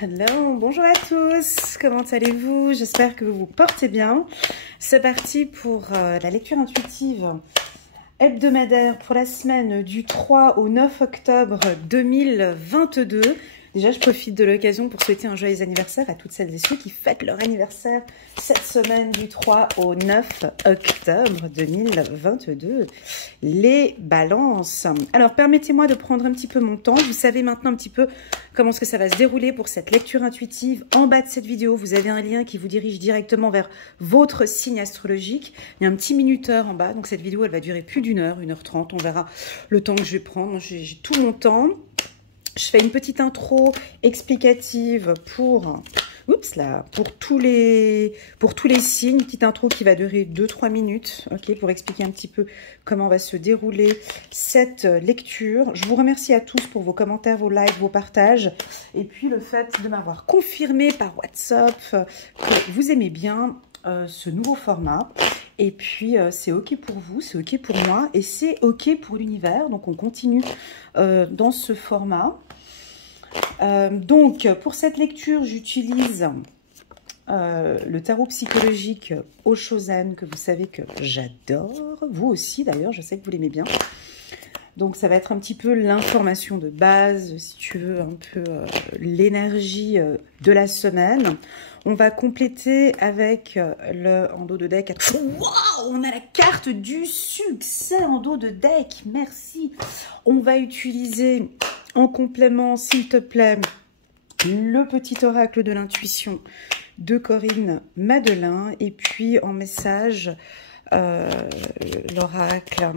Hello, bonjour à tous, comment allez-vous? J'espère que vous vous portez bien. C'est parti pour la lecture intuitive hebdomadaire pour la semaine du 3 au 9 octobre 2022. Déjà, je profite de l'occasion pour souhaiter un joyeux anniversaire à toutes celles et ceux qui fêtent leur anniversaire cette semaine du 3 au 9 octobre 2022. Les balances. Alors, permettez-moi de prendre un petit peu mon temps. Vous savez maintenant un petit peu comment est-ce que ça va se dérouler pour cette lecture intuitive. En bas de cette vidéo, vous avez un lien qui vous dirige directement vers votre signe astrologique. Il y a un petit minuteur en bas, donc cette vidéo, elle va durer plus d'une heure, 1h30. On verra le temps que je vais prendre. J'ai tout mon temps. Je fais une petite intro explicative pour tous les signes, une petite intro qui va durer 2-3 minutes, ok, pour expliquer un petit peu comment va se dérouler cette lecture. Je vous remercie à tous pour vos commentaires, vos likes, vos partages, et puis le fait de m'avoir confirmé par WhatsApp que vous aimez bien ce nouveau format. Et puis, c'est OK pour vous, c'est OK pour moi, et c'est OK pour l'univers. Donc, on continue dans ce format. Donc, pour cette lecture, j'utilise le tarot psychologique Oshozen, que vous savez que j'adore. Vous aussi, d'ailleurs, je sais que vous l'aimez bien. Donc, ça va être un petit peu l'information de base, si tu veux, un peu l'énergie de la semaine. On va compléter avec le en dos de deck. Wow, on a la carte du succès en dos de deck. Merci. On va utiliser en complément, s'il te plaît, le petit oracle de l'intuition de Corinne Madelin. Et puis en message, l'oracle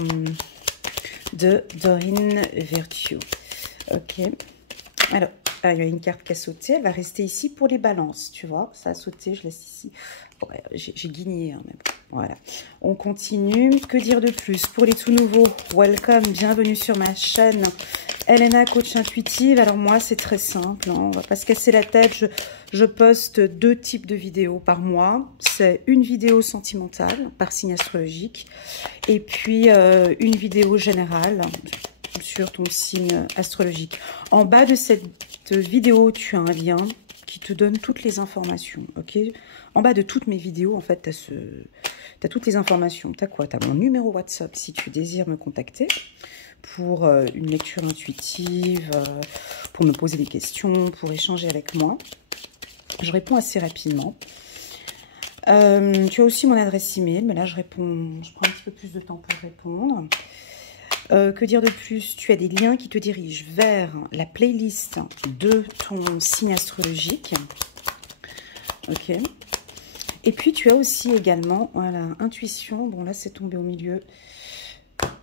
de Dorine Virtue. Ok. Alors, il y a une carte qui a sauté. Elle va rester ici pour les balances. Tu vois, ça a sauté. Je laisse ici. Ouais, j'ai guigné, hein, mais bon, voilà. On continue. Que dire de plus? Pour les tout nouveaux, welcome, bienvenue sur ma chaîne Elena, coach intuitive. Alors moi, c'est très simple, hein, on va pas se casser la tête. Je poste 2 types de vidéos par mois. C'est une vidéo sentimentale par signe astrologique et puis une vidéo générale sur ton signe astrologique. En bas de cette vidéo, tu as un lien qui te donne toutes les informations, ok? En bas de toutes mes vidéos, en fait, tu as toutes les informations. Tu as quoi? Tu as mon numéro WhatsApp si tu désires me contacter pour une lecture intuitive, pour me poser des questions, pour échanger avec moi. Je réponds assez rapidement. Tu as aussi mon adresse email, mais là, je prends un petit peu plus de temps pour répondre. Que dire de plus? Tu as des liens qui te dirigent vers la playlist de ton signe astrologique. Ok. Et puis, tu as aussi également, voilà, intuition. Bon, là, c'est tombé au milieu.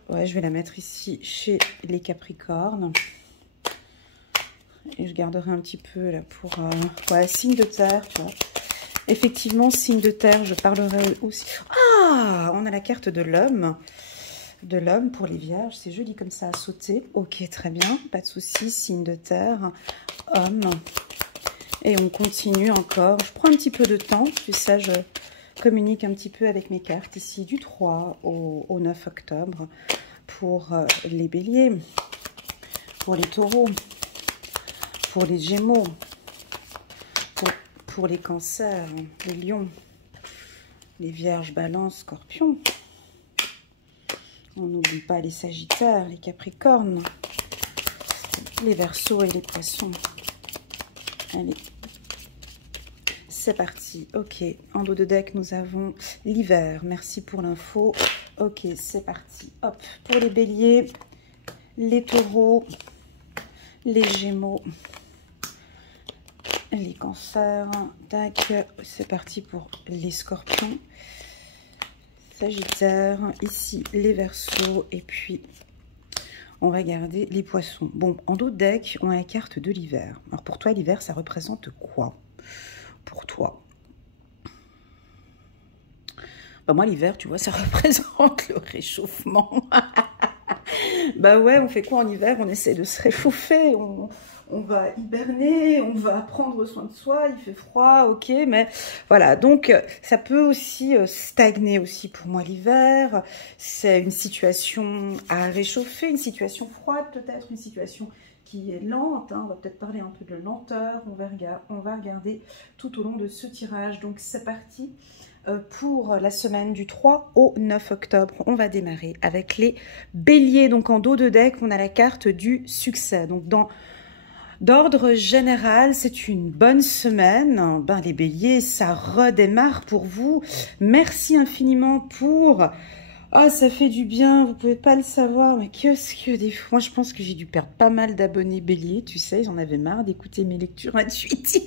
Ouais, je vais la mettre ici chez les Capricornes. Et je garderai un petit peu là pour... ouais, signe de terre, tu vois. Effectivement, signe de terre, je parlerai aussi... Ah, on a la carte de l'homme. De l'homme pour les vierges, c'est joli comme ça à sauter. Ok, très bien, pas de souci. Signe de terre, homme. Et on continue encore. Je prends un petit peu de temps, puis ça, je communique un petit peu avec mes cartes ici du 3 au 9 octobre pour les béliers, pour les taureaux, pour les gémeaux, pour les cancers, les lions, les vierges, balances, scorpions. On n'oublie pas les sagittaires, les capricornes, les verseaux et les poissons. Allez, c'est parti. Ok, en dos de deck, nous avons l'hiver. Merci pour l'info. Ok, c'est parti. Hop, pour les béliers, les taureaux, les gémeaux, les cancers. Tac, c'est parti pour les scorpions. Sagittaire, ici les verseaux, et puis on va garder les poissons. Bon, en dos de deck, on a la carte de l'hiver. Alors pour toi, l'hiver, ça représente quoi pour toi? Bah moi, l'hiver, tu vois, ça représente le réchauffement. Bah ouais, on fait quoi en hiver? On essaie de se réchauffer, on va hiberner, on va prendre soin de soi, il fait froid, ok, mais voilà, donc ça peut aussi stagner aussi pour moi l'hiver. C'est une situation à réchauffer, une situation froide peut-être, une situation qui est lente. Hein. On va peut-être parler un peu de lenteur. On va regarder tout au long de ce tirage. Donc, c'est parti. Pour la semaine du 3 au 9 octobre, on va démarrer avec les béliers. Donc, en dos de deck, on a la carte du succès. Donc, d'ordre général, c'est une bonne semaine. Ben, les béliers, ça redémarre pour vous. Merci infiniment pour... Ah, ça fait du bien, vous pouvez pas le savoir, mais qu'est-ce que des fois, je pense que j'ai dû perdre pas mal d'abonnés béliers, tu sais, j'en avais marre d'écouter mes lectures intuitives.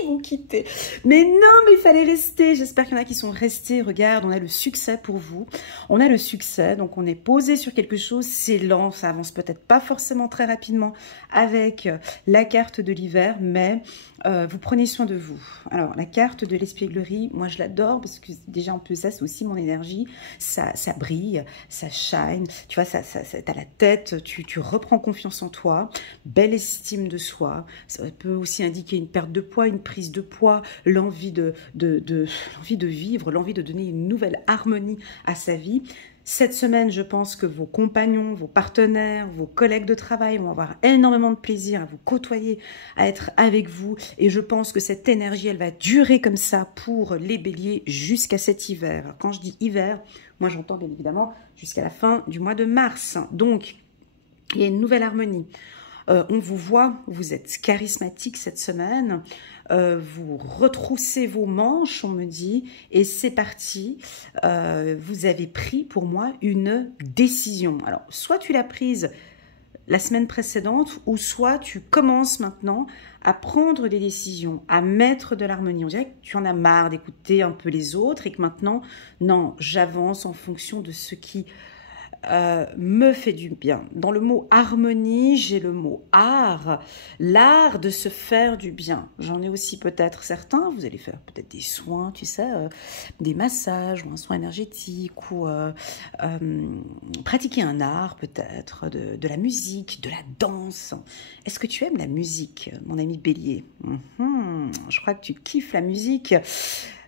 Ils m'ont quitté. Mais non, mais il fallait rester. J'espère qu'il y en a qui sont restés. Regarde, on a le succès pour vous. On a le succès, donc on est posé sur quelque chose. C'est lent, ça avance peut-être pas forcément très rapidement avec la carte de l'hiver, mais vous prenez soin de vous. Alors, la carte de l'espièglerie, moi je l'adore parce que déjà un peu ça, c'est aussi mon énergie. Ça brille, ça shine. Tu vois, t'as la tête, tu reprends confiance en toi. Belle estime de soi. Ça peut aussi indiquer une perte de poids, une prise de poids, l'envie de vivre, l'envie de donner une nouvelle harmonie à sa vie. Cette semaine, je pense que vos compagnons, vos partenaires, vos collègues de travail vont avoir énormément de plaisir à vous côtoyer, à être avec vous. Et je pense que cette énergie, elle va durer comme ça pour les béliers jusqu'à cet hiver. Alors, quand je dis hiver, moi j'entends bien évidemment jusqu'à la fin du mois de mars. Donc, il y a une nouvelle harmonie. On vous voit, vous êtes charismatique cette semaine, vous retroussez vos manches, on me dit, et c'est parti. Vous avez pris pour moi une décision. Alors, soit tu l'as prise la semaine précédente, ou soit tu commences maintenant à prendre des décisions, à mettre de l'harmonie. On dirait que tu en as marre d'écouter un peu les autres et que maintenant, non, j'avance en fonction de ce qui... me fait du bien. Dans le mot harmonie, j'ai le mot art, l'art de se faire du bien. J'en ai aussi peut-être certains, vous allez faire peut-être des soins, tu sais, des massages ou un soin énergétique ou pratiquer un art peut-être, de la musique, de la danse. Est-ce que tu aimes la musique, mon ami Bélier? Je crois que tu kiffes la musique.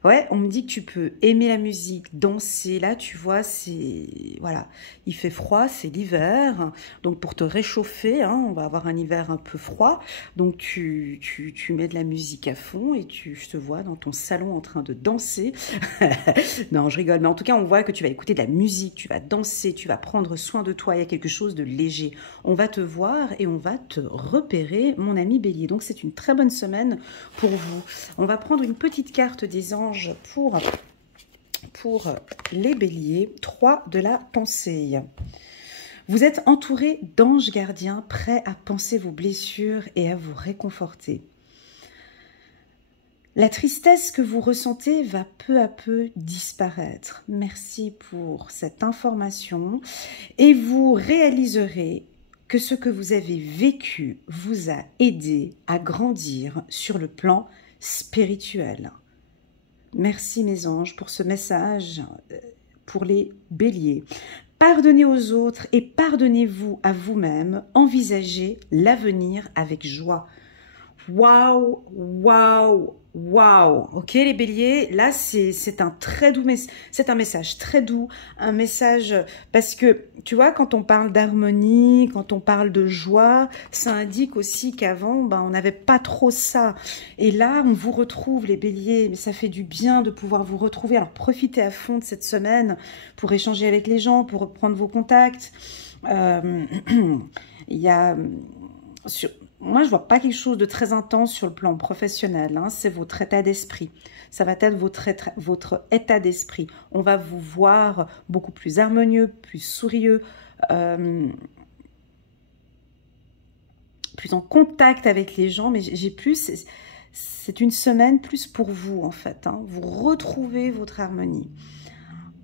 Ouais, on me dit que tu peux aimer la musique, danser. Là, tu vois, c'est... Voilà, il fait froid, c'est l'hiver. Donc, pour te réchauffer, hein, on va avoir un hiver un peu froid. Donc, tu mets de la musique à fond et je te vois dans ton salon en train de danser. Non, je rigole. Mais en tout cas, on voit que tu vas écouter de la musique, tu vas danser, tu vas prendre soin de toi. Il y a quelque chose de léger. On va te voir et on va te repérer, mon ami Bélier. Donc, c'est une très bonne semaine pour vous. On va prendre une petite carte des anges pour les béliers. 3 de la pensée. Vous êtes entouré d'anges gardiens prêts à penser vos blessures et à vous réconforter. La tristesse que vous ressentez va peu à peu disparaître. Merci pour cette information et vous réaliserez que ce que vous avez vécu vous a aidé à grandir sur le plan spirituel. Merci mes anges pour ce message pour les béliers. Pardonnez aux autres et pardonnez-vous à vous-même. Envisagez l'avenir avec joie. Waouh, waouh, waouh. Ok les béliers, là c'est un très doux message, c'est un message très doux, un message parce que tu vois quand on parle d'harmonie, quand on parle de joie, ça indique aussi qu'avant on n'avait pas trop ça. Et là on vous retrouve les béliers, mais ça fait du bien de pouvoir vous retrouver. Alors profitez à fond de cette semaine pour échanger avec les gens, pour reprendre vos contacts. Il y a moi, je vois pas quelque chose de très intense sur le plan professionnel. Hein. C'est votre état d'esprit. Ça va être votre état d'esprit. On va vous voir beaucoup plus harmonieux, plus sourieux, plus en contact avec les gens. Mais j'ai plus... C'est une semaine plus pour vous, en fait. Hein. Vous retrouvez votre harmonie.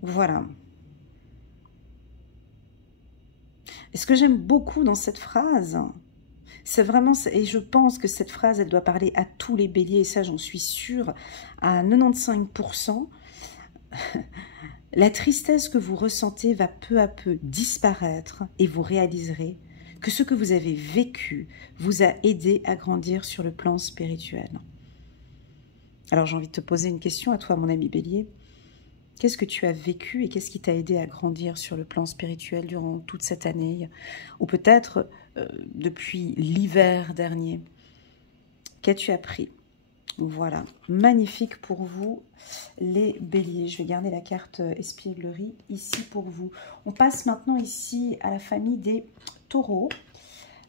Voilà. Et ce que j'aime beaucoup dans cette phrase... C'est vraiment, et je pense que cette phrase, elle doit parler à tous les béliers, et ça j'en suis sûre, à 95%. La tristesse que vous ressentez va peu à peu disparaître et vous réaliserez que ce que vous avez vécu vous a aidé à grandir sur le plan spirituel. Alors j'ai envie de te poser une question à toi, mon ami bélier. Qu'est-ce que tu as vécu et qu'est-ce qui t'a aidé à grandir sur le plan spirituel durant toute cette année? Ou peut-être depuis l'hiver dernier. Qu'as-tu appris? Voilà, magnifique pour vous les béliers. Je vais garder la carte espièglerie ici pour vous. On passe maintenant ici à la famille des taureaux.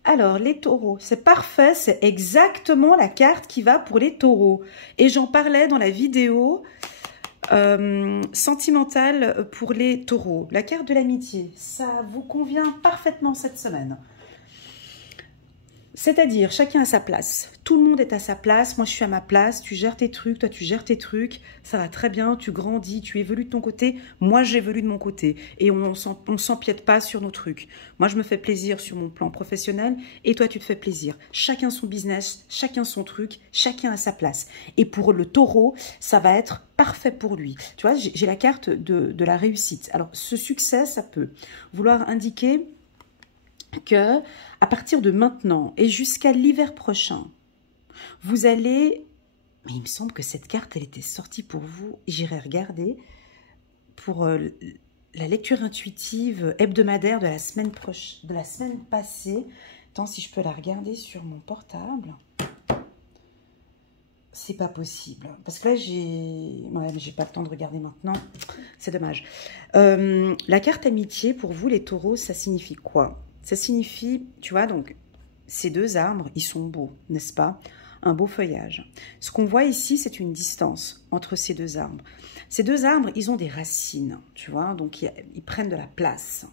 Alors, les taureaux, c'est parfait, c'est exactement la carte qui va pour les taureaux. Et j'en parlais dans la vidéo sentimentale pour les taureaux. La carte de l'amitié, ça vous convient parfaitement cette semaine. C'est-à-dire, chacun à sa place. Tout le monde est à sa place. Moi, je suis à ma place. Tu gères tes trucs. Toi, tu gères tes trucs. Ça va très bien. Tu grandis. Tu évolues de ton côté. Moi, j'évolue de mon côté. Et on ne s'empiète pas sur nos trucs. Moi, je me fais plaisir sur mon plan professionnel. Et toi, tu te fais plaisir. Chacun son business. Chacun son truc. Chacun à sa place. Et pour le taureau, ça va être parfait pour lui. Tu vois, j'ai la carte de la réussite. Alors, ce succès, ça peut vouloir indiquer que à partir de maintenant et jusqu'à l'hiver prochain, vous allez... Mais il me semble que cette carte, elle était sortie pour vous. J'irai regarder pour la lecture intuitive hebdomadaire de la semaine passée. Attends, si je peux la regarder sur mon portable. C'est pas possible. Parce que là, j'ai pas le temps de regarder maintenant. C'est dommage. La carte amitié, pour vous, les taureaux, ça signifie quoi? Ça signifie, tu vois, donc, ces deux arbres, ils sont beaux, n'est-ce pas? Un beau feuillage. Ce qu'on voit ici, c'est une distance entre ces deux arbres. Ces deux arbres, ils ont des racines, tu vois, donc ils prennent de la place.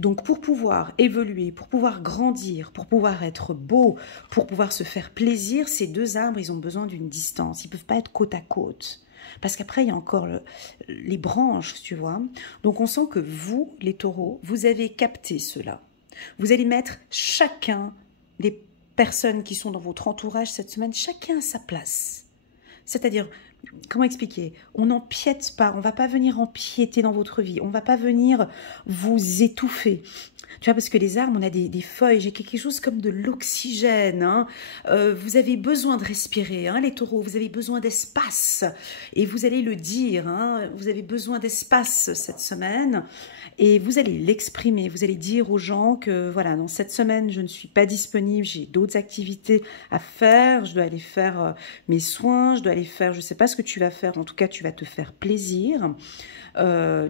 Donc, pour pouvoir évoluer, pour pouvoir grandir, pour pouvoir être beau, pour pouvoir se faire plaisir, ces deux arbres, ils ont besoin d'une distance. Ils ne peuvent pas être côte à côte. Parce qu'après, il y a encore les branches, tu vois. Donc, on sent que vous, les taureaux, vous avez capté cela. Vous allez mettre chacun, les personnes qui sont dans votre entourage cette semaine, chacun à sa place. C'est-à-dire, comment expliquer? On n'empiète pas, on ne va pas venir empiéter dans votre vie, on ne va pas venir vous étouffer. Tu vois, parce que les arbres, on a des feuilles, j'ai quelque chose comme de l'oxygène. Hein. Vous avez besoin de respirer, hein, les taureaux, vous avez besoin d'espace. Et vous allez le dire, hein, vous avez besoin d'espace cette semaine. Et vous allez l'exprimer, vous allez dire aux gens que, voilà, dans cette semaine, je ne suis pas disponible, j'ai d'autres activités à faire, je dois aller faire mes soins, je dois aller faire, je ne sais pas ce que tu vas faire, en tout cas, tu vas te faire plaisir.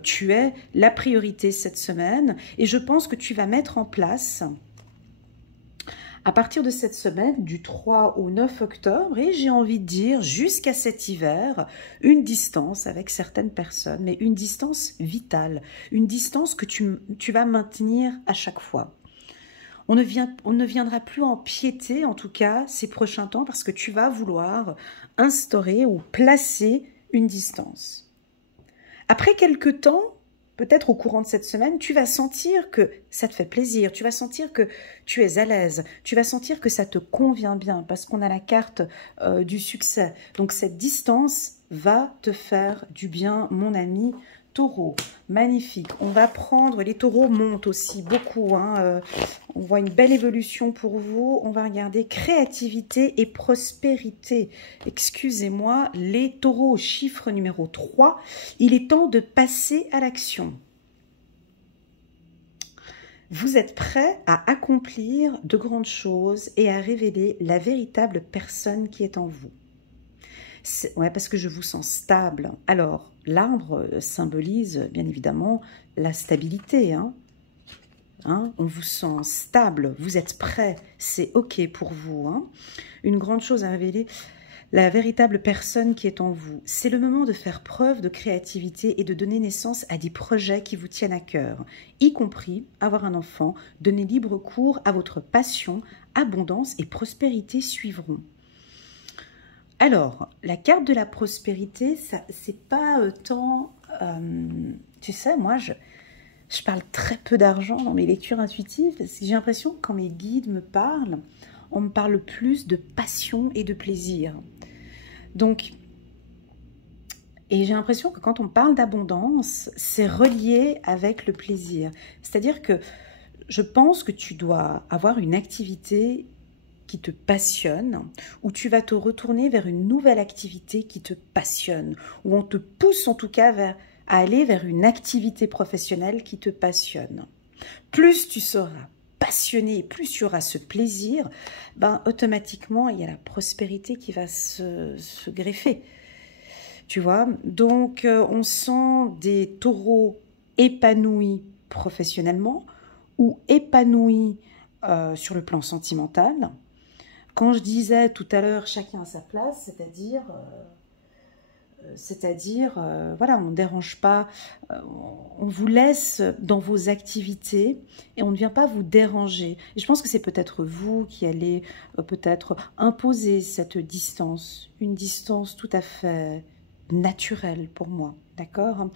Tu es la priorité cette semaine et je pense que tu vas mettre en place à partir de cette semaine du 3 au 9 octobre et j'ai envie de dire jusqu'à cet hiver une distance avec certaines personnes, mais une distance vitale, une distance que tu vas maintenir à chaque fois. On ne viendra plus empiéter en tout cas ces prochains temps parce que tu vas vouloir instaurer ou placer une distance. Après quelques temps, peut-être au courant de cette semaine, tu vas sentir que ça te fait plaisir, tu vas sentir que tu es à l'aise, tu vas sentir que ça te convient bien parce qu'on a la carte du succès. Donc cette distance va te faire du bien, mon ami taureau. Magnifique. On va prendre, les taureaux montent aussi beaucoup. Hein, on voit une belle évolution pour vous. On va regarder créativité et prospérité. Excusez-moi, les taureaux, chiffre numéro 3. Il est temps de passer à l'action. Vous êtes prêts à accomplir de grandes choses et à révéler la véritable personne qui est en vous. Ouais, parce que je vous sens stable. Alors, l'arbre symbolise bien évidemment la stabilité. Hein, on vous sent stable, vous êtes prêt, c'est OK pour vous. Hein. Une grande chose à révéler, la véritable personne qui est en vous. C'est le moment de faire preuve de créativité et de donner naissance à des projets qui vous tiennent à cœur, y compris avoir un enfant, donner libre cours à votre passion, abondance et prospérité suivront. Alors, la carte de la prospérité, c'est pas tant... tu sais, moi, je parle très peu d'argent dans mes lectures intuitives. J'ai l'impression que quand mes guides me parlent, on me parle plus de passion et de plaisir. Donc, et j'ai l'impression que quand on parle d'abondance, c'est relié avec le plaisir. C'est-à-dire que je pense que tu dois avoir une activité qui te passionne, ou tu vas te retourner vers une nouvelle activité qui te passionne, ou on te pousse en tout cas à aller vers une activité professionnelle qui te passionne. Plus tu seras passionné, plus tu auras ce plaisir, ben automatiquement il y a la prospérité qui va se greffer. Tu vois, donc on sent des taureaux épanouis professionnellement ou épanouis sur le plan sentimental. Quand je disais tout à l'heure chacun à sa place, voilà, on ne dérange pas, on vous laisse dans vos activités et on ne vient pas vous déranger. Et je pense que c'est peut-être vous qui allez peut-être imposer cette distance, une distance tout à fait naturelle pour moi, d'accord?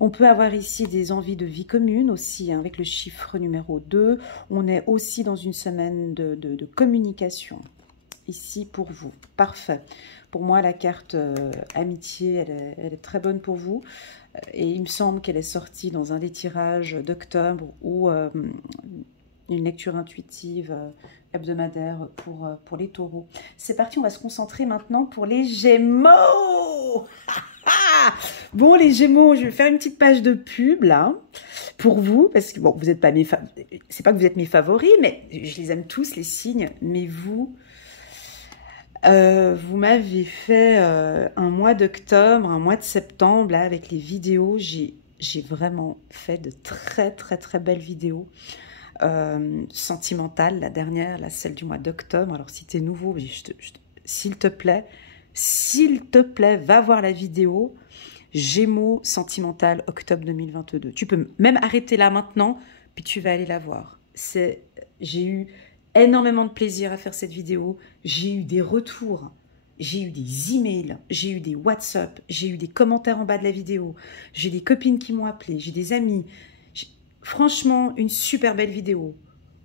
On peut avoir ici des envies de vie commune aussi, hein, avec le chiffre numéro 2. On est aussi dans une semaine de communication ici pour vous. Parfait. Pour moi, la carte amitié, elle est très bonne pour vous. Et il me semble qu'elle est sortie dans un des tirages d'octobre ou une lecture intuitive hebdomadaire pour les taureaux. C'est parti, on va se concentrer maintenant pour les Gémeaux. Bon, les Gémeaux, je vais faire une petite page de pub là pour vous parce que bon, vous n'êtes pas mes c'est pas que vous êtes mes favoris, mais je les aime tous les signes. Mais vous m'avez fait un mois d'octobre, un mois de septembre là avec les vidéos. J'ai vraiment fait de très très très belles vidéos sentimentales. La dernière, là, celle du mois d'octobre. Alors si tu es nouveau, s'il te plaît, va voir la vidéo Gémeaux sentimental octobre 2022. Tu peux même arrêter là maintenant, puis tu vas aller la voir. J'ai eu énormément de plaisir à faire cette vidéo. J'ai eu des retours, j'ai eu des emails, j'ai eu des WhatsApp, j'ai eu des commentaires en bas de la vidéo, j'ai des copines qui m'ont appelé, j'ai des amis. Franchement, une super belle vidéo.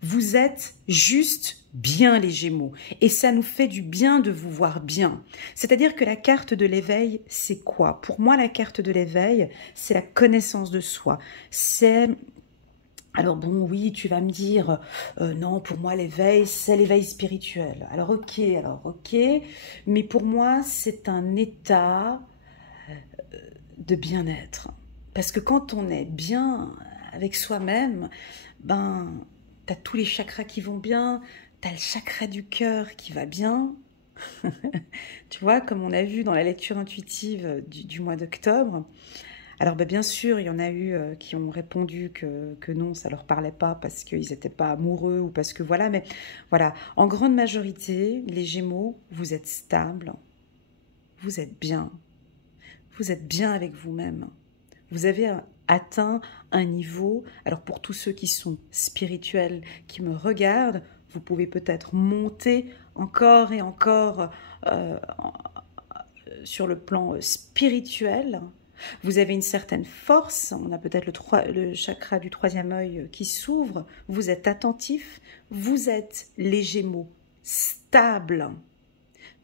Vous êtes juste bien les Gémeaux et ça nous fait du bien de vous voir bien. C'est-à-dire que la carte de l'éveil, c'est quoi? Pour moi, la carte de l'éveil, c'est la connaissance de soi. C'est... Alors bon, oui, tu vas me dire, non, pour moi, l'éveil, c'est l'éveil spirituel. Alors ok, mais pour moi, c'est un état de bien-être. Parce que quand on est bien avec soi-même, ben... tu as tous les chakras qui vont bien, tu as le chakra du cœur qui va bien. Tu vois, comme on a vu dans la lecture intuitive du mois d'octobre. Alors bien sûr, il y en a eu qui ont répondu que non, ça ne leur parlait pas parce qu'ils n'étaient pas amoureux ou parce que voilà. Mais voilà, en grande majorité, les Gémeaux, vous êtes stables, vous êtes bien avec vous-même. Vous avez atteint un niveau, alors pour tous ceux qui sont spirituels, qui me regardent, vous pouvez peut-être monter encore et encore sur le plan spirituel. Vous avez une certaine force, on a peut-être le chakra du troisième œil qui s'ouvre, vous êtes attentif, vous êtes les Gémeaux, stables.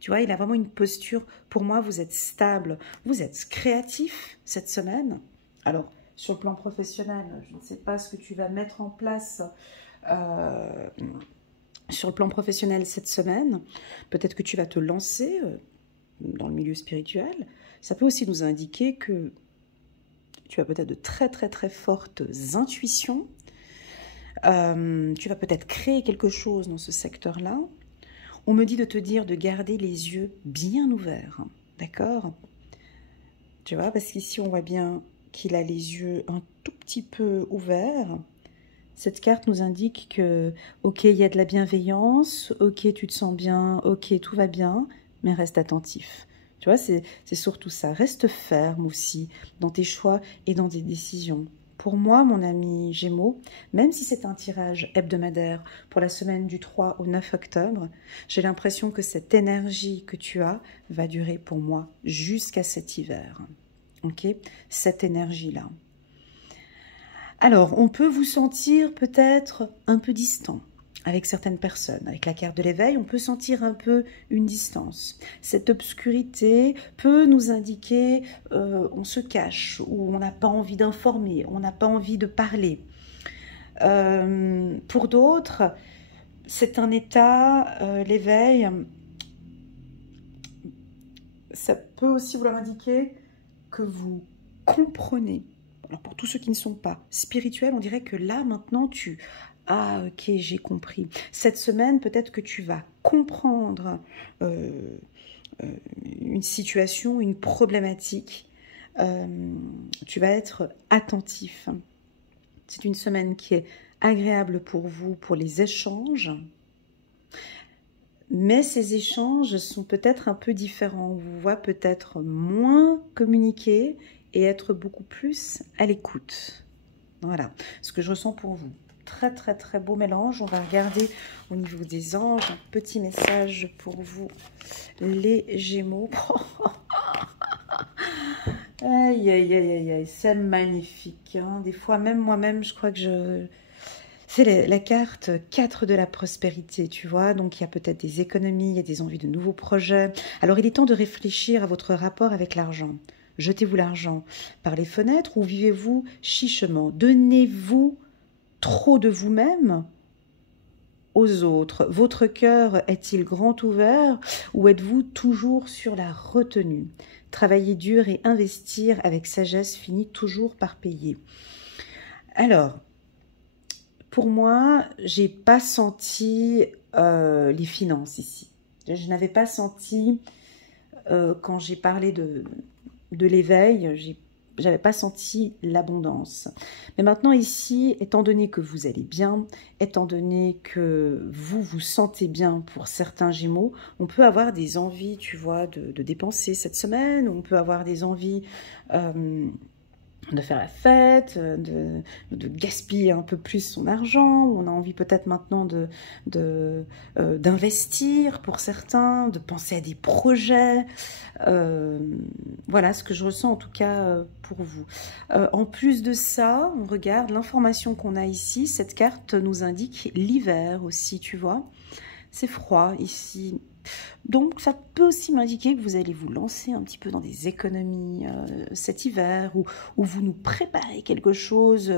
Tu vois, il a vraiment une posture, pour moi, vous êtes stable, vous êtes créatif cette semaine. Alors, sur le plan professionnel, je ne sais pas ce que tu vas mettre en place sur le plan professionnel cette semaine. Peut-être que tu vas te lancer dans le milieu spirituel. Ça peut aussi nous indiquer que tu as peut-être de très très très fortes intuitions. Tu vas peut-être créer quelque chose dans ce secteur-là. On me dit de te dire de garder les yeux bien ouverts. D'accord? Tu vois, parce qu'ici on voit bien qu'il a les yeux un tout petit peu ouverts. Cette carte nous indique que, ok, il y a de la bienveillance, ok, tu te sens bien, ok, tout va bien, mais reste attentif. Tu vois, c'est surtout ça. Reste ferme aussi dans tes choix et dans tes décisions. Pour moi, mon ami Gémeaux, même si c'est un tirage hebdomadaire pour la semaine du 3 au 9 octobre, j'ai l'impression que cette énergie que tu as va durer pour moi jusqu'à cet hiver. Ok, cette énergie-là. Alors, on peut vous sentir peut-être un peu distant avec certaines personnes. Avec la carte de l'éveil, on peut sentir un peu une distance. Cette obscurité peut nous indiquer on se cache, ou on n'a pas envie d'informer, on n'a pas envie de parler. Pour d'autres, c'est un état, l'éveil, ça peut aussi vouloir indiquer que vous comprenez. Alors pour tous ceux qui ne sont pas spirituels, on dirait que là, maintenant, ah, ok, j'ai compris. Cette semaine, peut-être que tu vas comprendre une situation, une problématique. Tu vas être attentif. C'est une semaine qui est agréable pour vous, pour les échanges. Mais ces échanges sont peut-être un peu différents. On vous voit peut-être moins communiquer et être beaucoup plus à l'écoute. Voilà ce que je ressens pour vous. Très, très, très beau mélange. On va regarder au niveau des anges. Un petit message pour vous, les Gémeaux. Aïe, aïe, aïe, aïe, aïe. C'est magnifique. Hein. Des fois, même moi-même, je crois que je... C'est la carte 4 de la prospérité, tu vois. Donc, il y a peut-être des économies, il y a des envies de nouveaux projets. Alors, il est temps de réfléchir à votre rapport avec l'argent. Jetez-vous l'argent par les fenêtres ou vivez-vous chichement? Donnez-vous trop de vous-même aux autres? Votre cœur est-il grand ouvert ou êtes-vous toujours sur la retenue? Travailler dur et investir avec sagesse finit toujours par payer. Alors, pour moi, j'ai pas senti les finances ici. Je n'avais pas senti, quand j'ai parlé de l'éveil, j'avais pas senti l'abondance. Mais maintenant ici, étant donné que vous allez bien, étant donné que vous vous sentez bien pour certains Gémeaux, on peut avoir des envies, tu vois, de dépenser cette semaine, on peut avoir des envies de faire la fête, de gaspiller un peu plus son argent, on a envie peut-être maintenant d'investir pour certains, de penser à des projets. Voilà ce que je ressens en tout cas pour vous. En plus de ça, on regarde l'information qu'on a ici. Cette carte nous indique l'hiver aussi, tu vois. C'est froid ici. Donc, ça peut aussi m'indiquer que vous allez vous lancer un petit peu dans des économies cet hiver ou vous nous préparez quelque chose,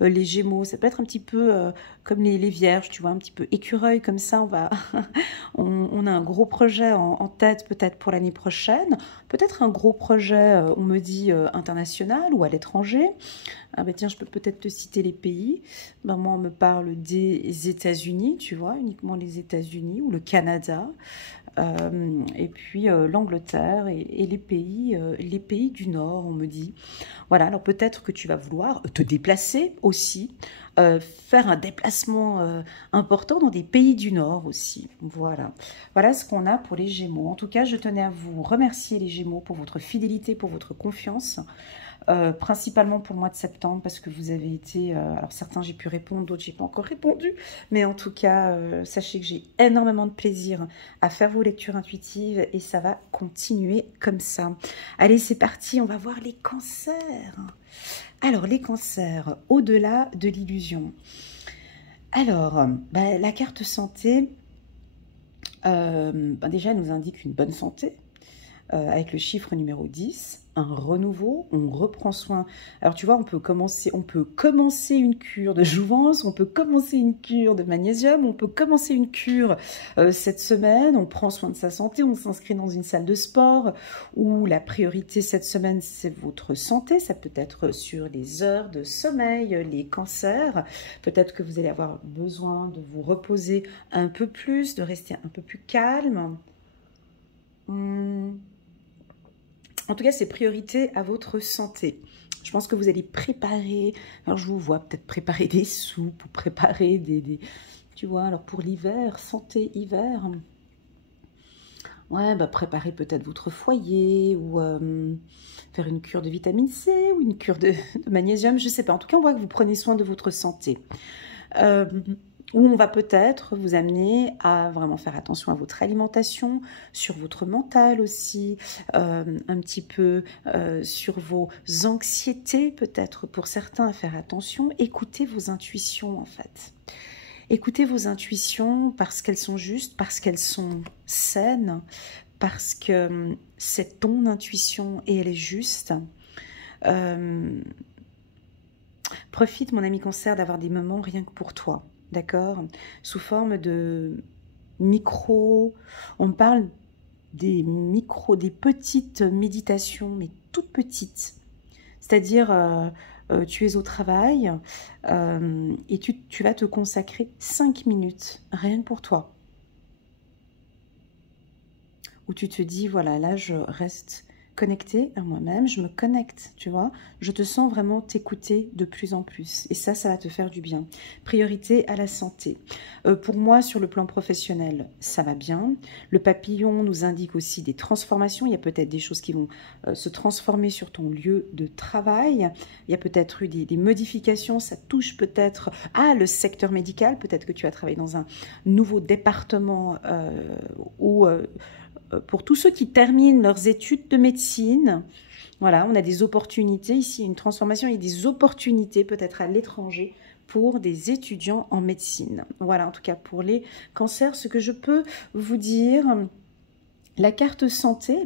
les Gémeaux. Ça peut être un petit peu comme les Vierges, tu vois, un petit peu écureuil comme ça. On a un gros projet en tête peut-être pour l'année prochaine. Peut-être un gros projet, on me dit, international ou à l'étranger. Ah ben tiens, je peux peut-être te citer les pays. Ben moi, on me parle des États-Unis, tu vois, uniquement les États-Unis ou le Canada. Et puis l'Angleterre et les pays du Nord, on me dit. Voilà, alors peut-être que tu vas vouloir te déplacer aussi, faire un déplacement important dans des pays du Nord aussi. Voilà, voilà ce qu'on a pour les Gémeaux. En tout cas, je tenais à vous remercier les Gémeaux pour votre fidélité, pour votre confiance. Principalement pour le mois de septembre parce que vous avez été, alors certains j'ai pu répondre, d'autres j'ai pas encore répondu, mais en tout cas sachez que j'ai énormément de plaisir à faire vos lectures intuitives et ça va continuer comme ça. Allez, c'est parti, on va voir les cancers. Alors les cancers, au-delà de l'illusion. Alors la carte santé déjà elle nous indique une bonne santé avec le chiffre numéro 10. Un renouveau, on reprend soin. Alors tu vois, on peut commencer une cure de jouvence, on peut commencer une cure de magnésium, on peut commencer une cure cette semaine, on prend soin de sa santé, on s'inscrit dans une salle de sport où la priorité cette semaine c'est votre santé, ça peut être sur les heures de sommeil, les cancers, peut-être que vous allez avoir besoin de vous reposer un peu plus, de rester un peu plus calme. En tout cas, c'est priorité à votre santé. Je pense que vous allez préparer, alors je vous vois peut-être préparer des soupes ou préparer tu vois, alors pour l'hiver, santé hiver. Ouais, préparer peut-être votre foyer ou faire une cure de vitamine C ou une cure de magnésium, je ne sais pas. En tout cas, on voit que vous prenez soin de votre santé. Où on va peut-être vous amener à vraiment faire attention à votre alimentation, sur votre mental aussi, un petit peu sur vos anxiétés peut-être pour certains à faire attention. Écoutez vos intuitions en fait. Écoutez vos intuitions parce qu'elles sont justes, parce qu'elles sont saines, parce que c'est ton intuition et elle est juste. Profite mon ami cancer d'avoir des moments rien que pour toi. d'accord? Sous forme de micro, on parle des petites méditations, mais toutes petites. C'est-à-dire, tu es au travail et tu vas te consacrer 5 minutes, rien que pour toi. Où tu te dis, voilà, là, je reste connectée à moi-même, je me connecte, tu vois. Je te sens vraiment t'écouter de plus en plus. Et ça va te faire du bien. Priorité à la santé. Pour moi, sur le plan professionnel, ça va bien. Le papillon nous indique aussi des transformations. Il y a peut-être des choses qui vont se transformer sur ton lieu de travail. Il y a peut-être eu des modifications. Ça touche peut-être à le secteur médical. Peut-être que tu as travaillé dans un nouveau département où... pour tous ceux qui terminent leurs études de médecine, voilà, on a des opportunités ici, une transformation et des opportunités peut-être à l'étranger pour des étudiants en médecine. Voilà, en tout cas pour les cancers, ce que je peux vous dire, la carte santé,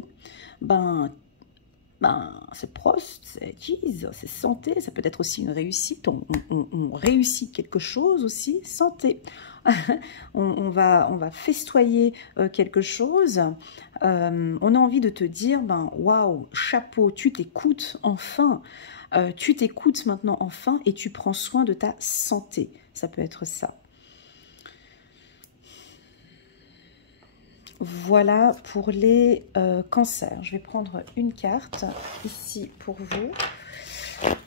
c'est prost, c'est cheese, c'est santé, ça peut être aussi une réussite, on réussit quelque chose aussi, santé. on va festoyer quelque chose, on a envie de te dire, waouh, chapeau, tu t'écoutes enfin, tu t'écoutes maintenant enfin et tu prends soin de ta santé, ça peut être ça. Voilà pour les cancers. Je vais prendre une carte ici pour vous.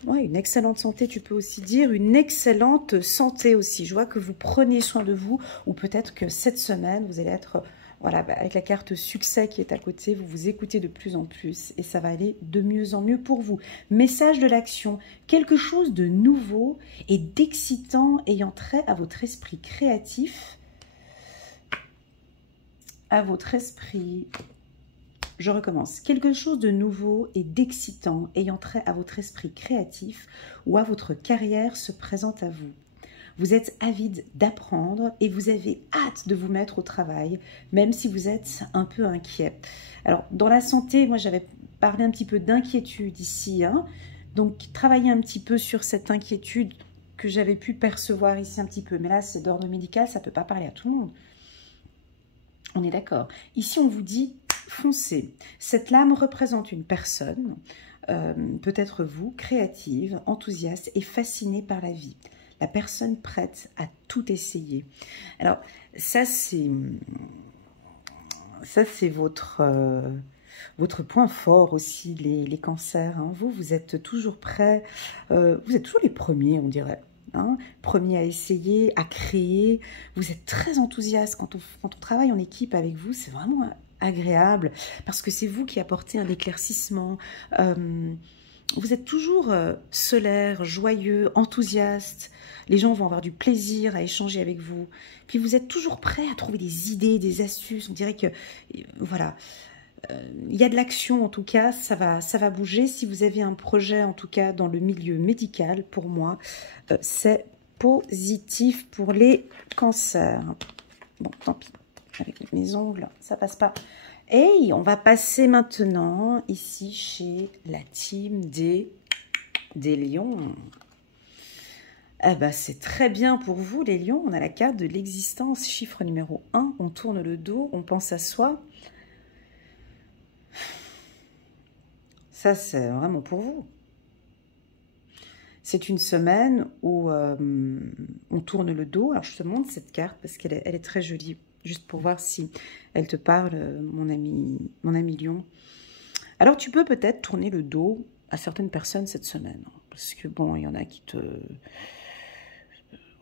Ouais, une excellente santé, tu peux aussi dire une excellente santé aussi. Je vois que vous prenez soin de vous ou peut-être que cette semaine, vous allez être, voilà, avec la carte succès qui est à côté, vous vous écoutez de plus en plus et ça va aller de mieux en mieux pour vous. Message de l'action, quelque chose de nouveau et d'excitant ayant trait à votre esprit créatif. À votre esprit, je recommence, quelque chose de nouveau et d'excitant ayant trait à votre esprit créatif ou à votre carrière se présente à vous. Vous êtes avide d'apprendre et vous avez hâte de vous mettre au travail, même si vous êtes un peu inquiet. Alors, dans la santé, moi j'avais parlé un petit peu d'inquiétude ici, hein. Donc travailler un petit peu sur cette inquiétude que j'avais pu percevoir ici un petit peu. Mais là, c'est d'ordre médical, ça ne peut pas parler à tout le monde. On est d'accord. Ici, on vous dit foncez. Cette lame représente une personne, peut-être vous, créative, enthousiaste et fascinée par la vie. La personne prête à tout essayer. Alors, ça c'est votre point fort aussi, les cancers. Hein. Vous êtes toujours prêts, vous êtes toujours les premiers, on dirait. Hein, premier à essayer, à créer. Vous êtes très enthousiaste quand on travaille en équipe avec vous, c'est vraiment agréable parce que c'est vous qui apportez un éclaircissement. Vous êtes toujours solaire, joyeux, enthousiaste. Les gens vont avoir du plaisir à échanger avec vous. Puis vous êtes toujours prêt à trouver des idées, des astuces. On dirait que, voilà, il y a de l'action en tout cas, ça va bouger. Si vous avez un projet en tout cas dans le milieu médical, pour moi, c'est positif pour les cancers. Bon, tant pis, avec mes ongles, ça passe pas. Et on va passer maintenant ici chez la team des lions. Eh ben, c'est très bien pour vous les lions, on a la carte de l'existence, chiffre numéro 1, on tourne le dos, on pense à soi. Ça, c'est vraiment pour vous. C'est une semaine où on tourne le dos. Alors, je te montre cette carte parce qu'elle est très jolie. Juste pour voir si elle te parle, mon ami lion. Alors, tu peux peut-être tourner le dos à certaines personnes cette semaine. Parce que, bon, il y en a qui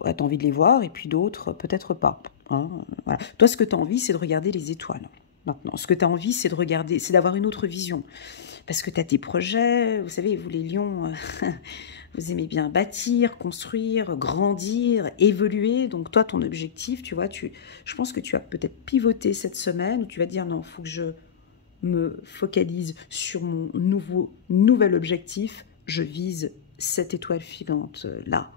ouais, t'as envie de les voir et puis d'autres, peut-être pas. Hein, voilà. Toi, ce que tu as envie, c'est de regarder les étoiles. Maintenant, ce que tu as envie, c'est de regarder, c'est d'avoir une autre vision. Parce que tu as tes projets, vous savez, vous les lions, vous aimez bien bâtir, construire, grandir, évoluer. Donc toi, ton objectif, tu vois, je pense que tu as peut-être pivoté cette semaine où tu vas dire non, il faut que je me focalise sur mon nouvel objectif. Je vise cette étoile filante là.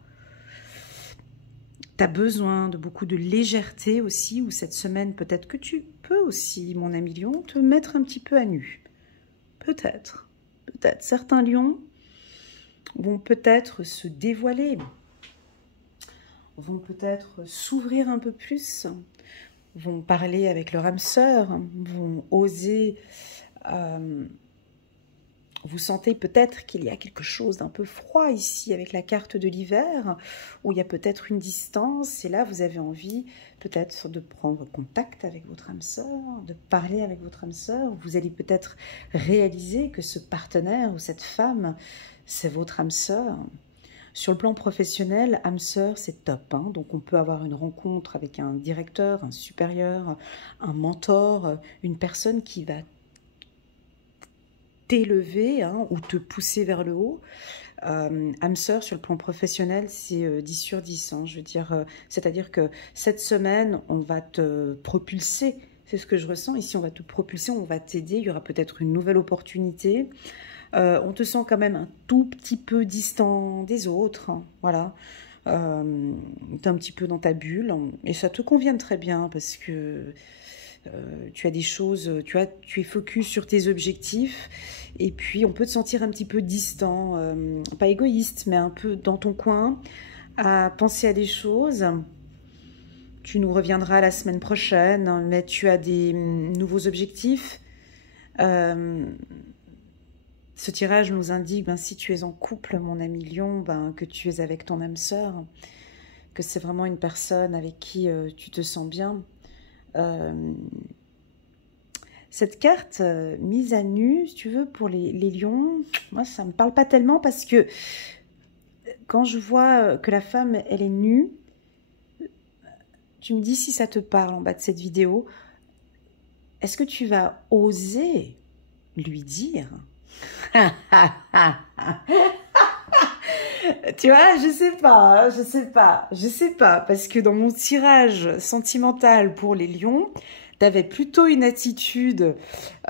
Tu as besoin de beaucoup de légèreté aussi, ou cette semaine, peut-être que tu peux aussi, mon ami lion, te mettre un petit peu à nu. Peut-être. Certains lions vont peut-être se dévoiler. vont peut-être s'ouvrir un peu plus, vont parler avec leur âme sœur, vont oser... vous sentez peut-être qu'il y a quelque chose d'un peu froid ici avec la carte de l'hiver, où il y a peut-être une distance, et là vous avez envie peut-être de prendre contact avec votre âme sœur, de parler avec votre âme sœur. Vous allez peut-être réaliser que ce partenaire ou cette femme, c'est votre âme sœur. Sur le plan professionnel, âme sœur, c'est top, hein. Donc on peut avoir une rencontre avec un directeur, un supérieur, un mentor, une personne qui va t'élever, hein, ou te pousser vers le haut. Âme sœur, sur le plan professionnel, c'est 10 sur 10. Hein, je veux dire, c'est-à-dire que cette semaine, on va te propulser. C'est ce que je ressens. Ici, on va te propulser, on va t'aider. Il y aura peut-être une nouvelle opportunité. On te sent quand même un tout petit peu distant des autres. Hein, voilà. Tu es un petit peu dans ta bulle. Et ça te convient très bien parce que... tu as des choses, tu es focus sur tes objectifs, et puis on peut te sentir un petit peu distant, pas égoïste, mais un peu dans ton coin, à penser à des choses. Tu nous reviendras la semaine prochaine, mais tu as des nouveaux objectifs. Ce tirage nous indique, ben, si tu es en couple, mon ami Lion, ben, que tu es avec ton âme sœur, que c'est vraiment une personne avec qui tu te sens bien. Cette carte mise à nu, si tu veux, pour les lions, moi ça me parle pas tellement, parce que quand je vois que la femme elle est nue, tu me dis si ça te parle en bas de cette vidéo, est-ce que tu vas oser lui dire? Tu vois, je sais pas, hein, je sais pas, parce que dans mon tirage sentimental pour les lions, t'avais plutôt une attitude,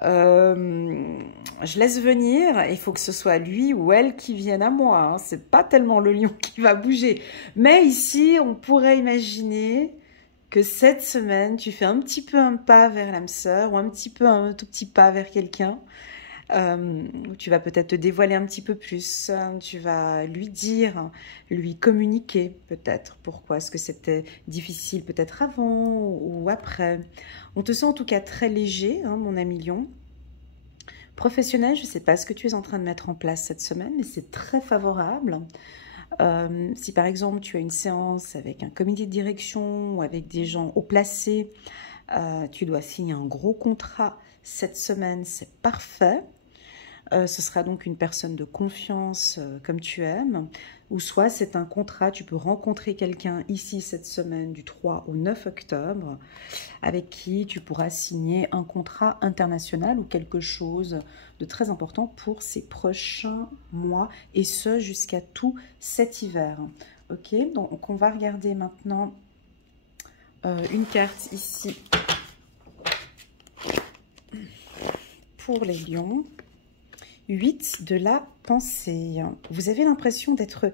je laisse venir, il faut que ce soit lui ou elle qui vienne à moi, hein, c'est pas tellement le lion qui va bouger. Mais ici, on pourrait imaginer que cette semaine, tu fais un petit peu un pas vers l'âme sœur, ou un tout petit pas vers quelqu'un. Tu vas peut-être te dévoiler un petit peu plus, tu vas lui dire, lui communiquer peut-être pourquoi est-ce que c'était difficile, peut-être avant ou après. On te sent en tout cas très léger, hein, mon ami Lion. Professionnel, je ne sais pas ce que tu es en train de mettre en place cette semaine, mais c'est très favorable. Si par exemple tu as une séance avec un comité de direction ou avec des gens haut placés, tu dois signer un gros contrat cette semaine, c'est parfait. Ce sera donc une personne de confiance comme tu aimes, ou soit c'est un contrat, tu peux rencontrer quelqu'un ici cette semaine du 3 au 9 octobre avec qui tu pourras signer un contrat international ou quelque chose de très important pour ces prochains mois, et ce jusqu'à tout cet hiver. Ok, donc on va regarder maintenant une carte ici pour les lions. 8 de la pensée. Vous avez l'impression d'être...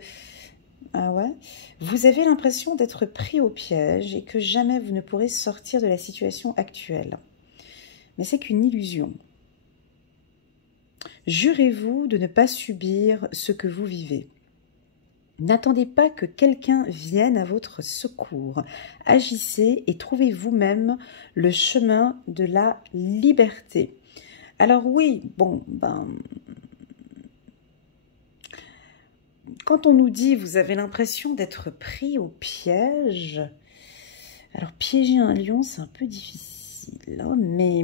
Ah ouais? Vous avez l'impression d'être pris au piège et que jamais vous ne pourrez sortir de la situation actuelle. Mais c'est qu'une illusion. Jurez-vous de ne pas subir ce que vous vivez. N'attendez pas que quelqu'un vienne à votre secours. Agissez et trouvez vous-même le chemin de la liberté. Alors oui, bon, ben... Quand on nous dit, vous avez l'impression d'être pris au piège, alors piéger un lion, c'est un peu difficile, hein, mais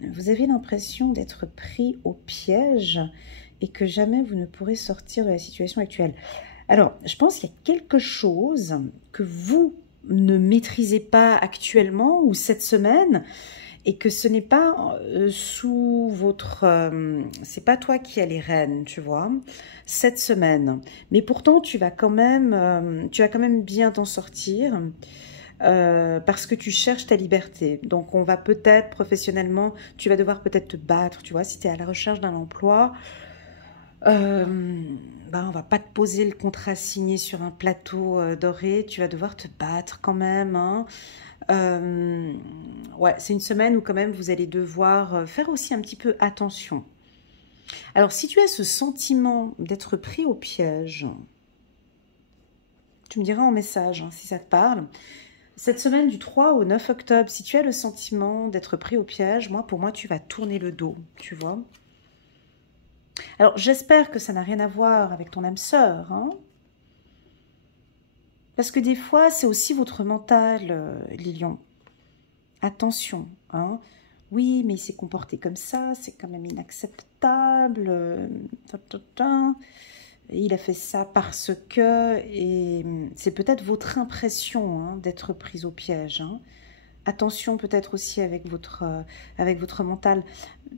vous avez l'impression d'être pris au piège et que jamais vous ne pourrez sortir de la situation actuelle. Alors, je pense qu'il y a quelque chose que vous ne maîtrisez pas actuellement ou cette semaine, et que ce n'est pas sous votre... c'est pas toi qui as les rênes, tu vois, cette semaine. Mais pourtant, tu vas quand même bien t'en sortir parce que tu cherches ta liberté. Donc, on va peut-être, professionnellement, tu vas devoir peut-être te battre, tu vois, si tu es à la recherche d'un emploi. Ben, on va pas te poser le contrat signé sur un plateau doré, tu vas devoir te battre quand même, hein. Ouais, c'est une semaine où quand même vous allez devoir faire aussi un petit peu attention. Alors, si tu as ce sentiment d'être pris au piège, Tu me diras en message, hein, si ça te parle. Cette semaine du 3 au 9 octobre, si tu as le sentiment d'être pris au piège, pour moi, tu vas tourner le dos, tu vois. Alors, j'espère que ça n'a rien à voir avec ton âme sœur, hein. Parce que des fois, c'est aussi votre mental, les lions. Attention, hein. Oui, mais il s'est comporté comme ça, c'est quand même inacceptable. Il a fait ça parce que... Et c'est peut-être votre impression, hein, d'être prise au piège, hein. Attention peut-être aussi avec votre mental.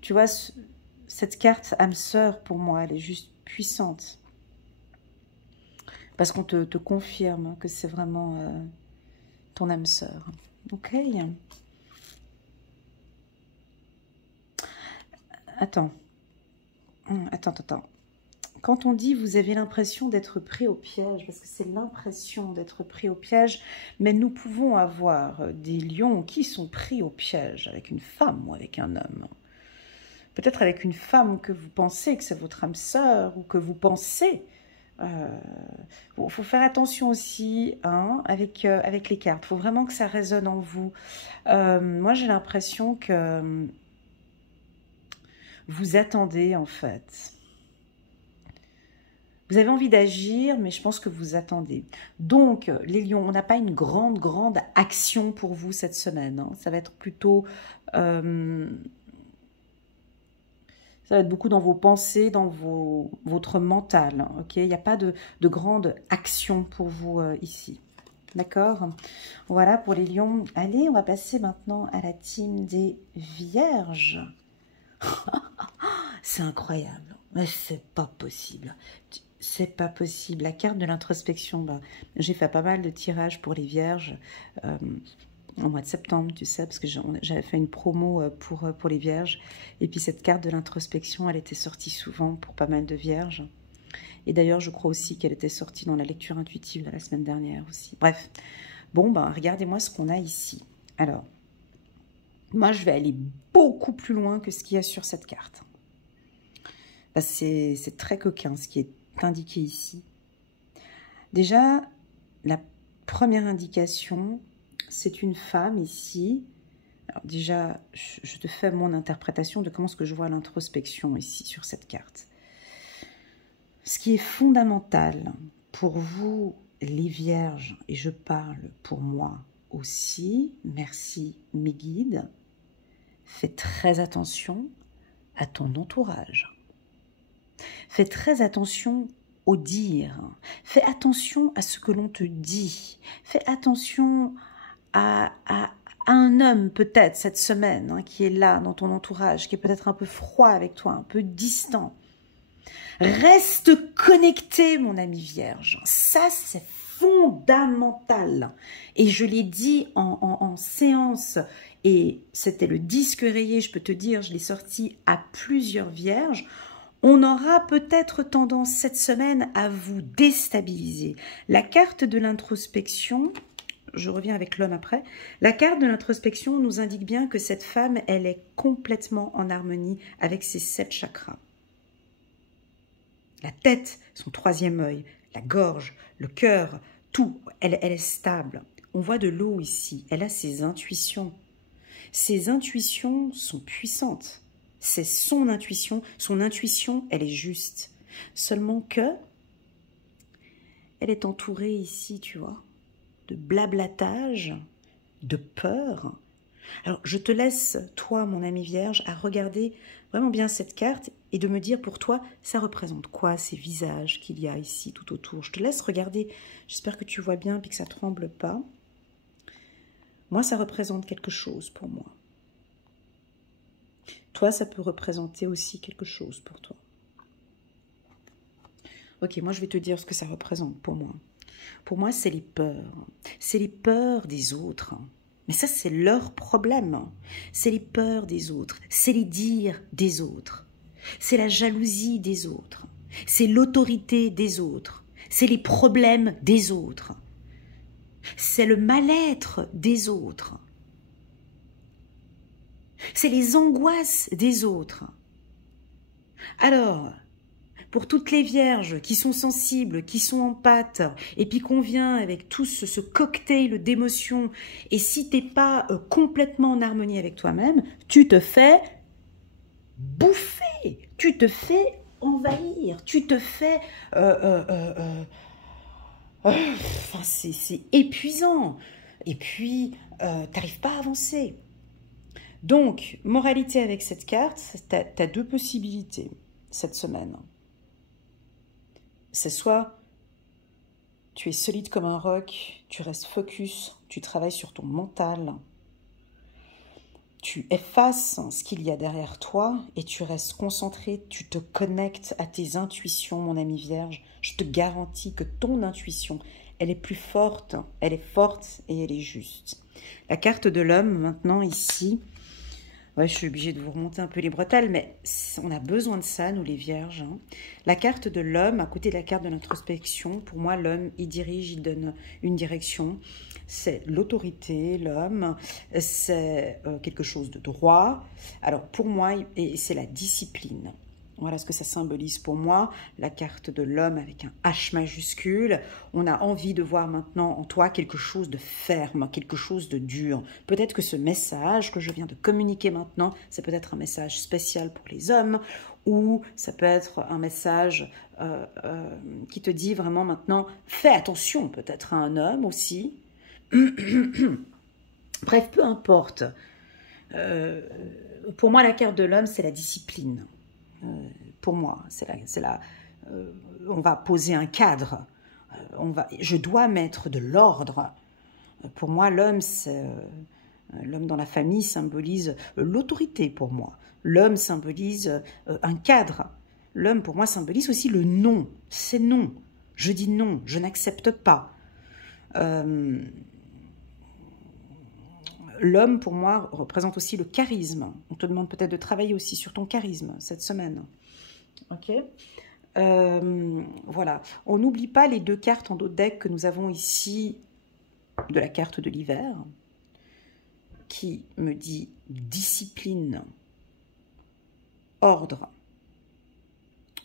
Tu vois, cette carte âme sœur, pour moi, elle est juste puissante. Parce qu'on te confirme que c'est vraiment ton âme sœur. Ok. Attends. Attends. Quand on dit vous avez l'impression d'être pris au piège, parce que c'est l'impression d'être pris au piège, mais nous pouvons avoir des lions qui sont pris au piège avec une femme ou avec un homme. Peut-être avec une femme que vous pensez que c'est votre âme sœur ou que vous pensez. Faut faire attention aussi, hein, avec les cartes. Il faut vraiment que ça résonne en vous. Moi, j'ai l'impression que vous attendez, en fait. Vous avez envie d'agir, mais je pense que vous attendez. Donc, les lions, on n'a pas une grande action pour vous cette semaine, hein. Ça va être plutôt... ça va être beaucoup dans vos pensées, dans votre mental, hein, ok? Il n'y a pas de grande action pour vous ici. D'accord? Voilà pour les lions. Allez, on va passer maintenant à la team des vierges. C'est incroyable, mais c'est pas possible. C'est pas possible. La carte de l'introspection, j'ai fait pas mal de tirages pour les vierges au mois de septembre, tu sais, parce que j'avais fait une promo pour les vierges. Et puis cette carte de l'introspection, elle était sortie souvent pour pas mal de vierges. Et d'ailleurs, je crois aussi qu'elle était sortie dans la lecture intuitive de la semaine dernière aussi. Bref, bon, regardez-moi ce qu'on a ici. Alors, moi, je vais aller beaucoup plus loin que ce qu'il y a sur cette carte. C'est très coquin ce qui est indiqué ici. Déjà, la première indication, c'est une femme ici. Alors déjà, je te fais mon interprétation de comment est-ce que je vois l'introspection ici sur cette carte. Ce qui est fondamental pour vous, les vierges, et je parle pour moi aussi, merci mes guides, fais très attention à ton entourage. Fais très attention au dire. Fais attention à ce que l'on te dit. Fais attention à un homme peut-être cette semaine, hein, qui est là dans ton entourage, qui est peut-être un peu froid avec toi, un peu distant. Reste connecté, mon ami vierge. Ça, c'est fondamental. Et je l'ai dit en séance, et c'était le disque rayé, je peux te dire, je l'ai sorti à plusieurs vierges. On aura peut-être tendance cette semaine à vous déstabiliser. La carte de l'introspection, je reviens avec l'homme après, la carte de l'introspection nous indique bien que cette femme, elle est complètement en harmonie avec ses 7 chakras. La tête, son 3e œil, la gorge, le cœur, tout, elle est stable. On voit de l'eau ici, elle a ses intuitions. Ses intuitions sont puissantes. C'est son intuition, elle est juste. Seulement que, elle est entourée ici, tu vois, de blablatage, de peur. Alors, je te laisse, toi, mon ami vierge, à regarder vraiment bien cette carte et de me dire pour toi, ça représente quoi, ces visages qu'il y a ici tout autour. Je te laisse regarder, j'espère que tu vois bien et que ça ne tremble pas. Moi, ça représente quelque chose pour moi. Toi, ça peut représenter aussi quelque chose pour toi. Ok, moi, je vais te dire ce que ça représente pour moi. Pour moi, c'est les peurs. C'est les peurs des autres. Mais ça, c'est leur problème. C'est les peurs des autres. C'est les dires des autres. C'est la jalousie des autres. C'est l'autorité des autres. C'est les problèmes des autres. C'est le mal-être des autres. C'est les angoisses des autres. Alors, pour toutes les vierges qui sont sensibles, qui sont en pâte, et puis qu'on vient avec tout ce cocktail d'émotions, et si t'es pas complètement en harmonie avec toi-même, tu te fais bouffer, tu te fais envahir, tu te fais... Enfin, c'est épuisant. Et puis, t'arrives pas à avancer. Donc, moralité avec cette carte, t'as deux possibilités cette semaine. C'est soit tu es solide comme un roc, tu restes focus, tu travailles sur ton mental, tu effaces ce qu'il y a derrière toi et tu restes concentré, tu te connectes à tes intuitions, mon ami vierge. Je te garantis que ton intuition, elle est plus forte, elle est forte et elle est juste. La carte de l'homme, maintenant, ici, ouais, je suis obligée de vous remonter un peu les bretelles, mais on a besoin de ça, nous les vierges. Hein. La carte de l'homme, à côté de la carte de l'introspection, pour moi, l'homme, il dirige, il donne une direction. C'est l'autorité, l'homme, c'est quelque chose de droit. Alors, pour moi, c'est la discipline. Voilà ce que ça symbolise pour moi, la carte de l'homme avec un H majuscule. On a envie de voir maintenant en toi quelque chose de ferme, quelque chose de dur. Peut-être que ce message que je viens de communiquer maintenant, c'est peut-être un message spécial pour les hommes, ou ça peut être un message qui te dit vraiment maintenant, fais attention peut-être à un homme aussi. Bref, peu importe. Pour moi, la carte de l'homme, c'est la discipline. Pour moi, on va poser un cadre. Je dois mettre de l'ordre. Pour moi, l'homme dans la famille symbolise l'autorité pour moi. L'homme symbolise un cadre. L'homme, pour moi, symbolise aussi le non. C'est non. Je dis non, je n'accepte pas. L'homme, pour moi, représente aussi le charisme. On te demande peut-être de travailler aussi sur ton charisme cette semaine. Ok. Voilà. On n'oublie pas les deux cartes en dos de deck que nous avons ici de la carte de l'hiver, qui me dit discipline, ordre,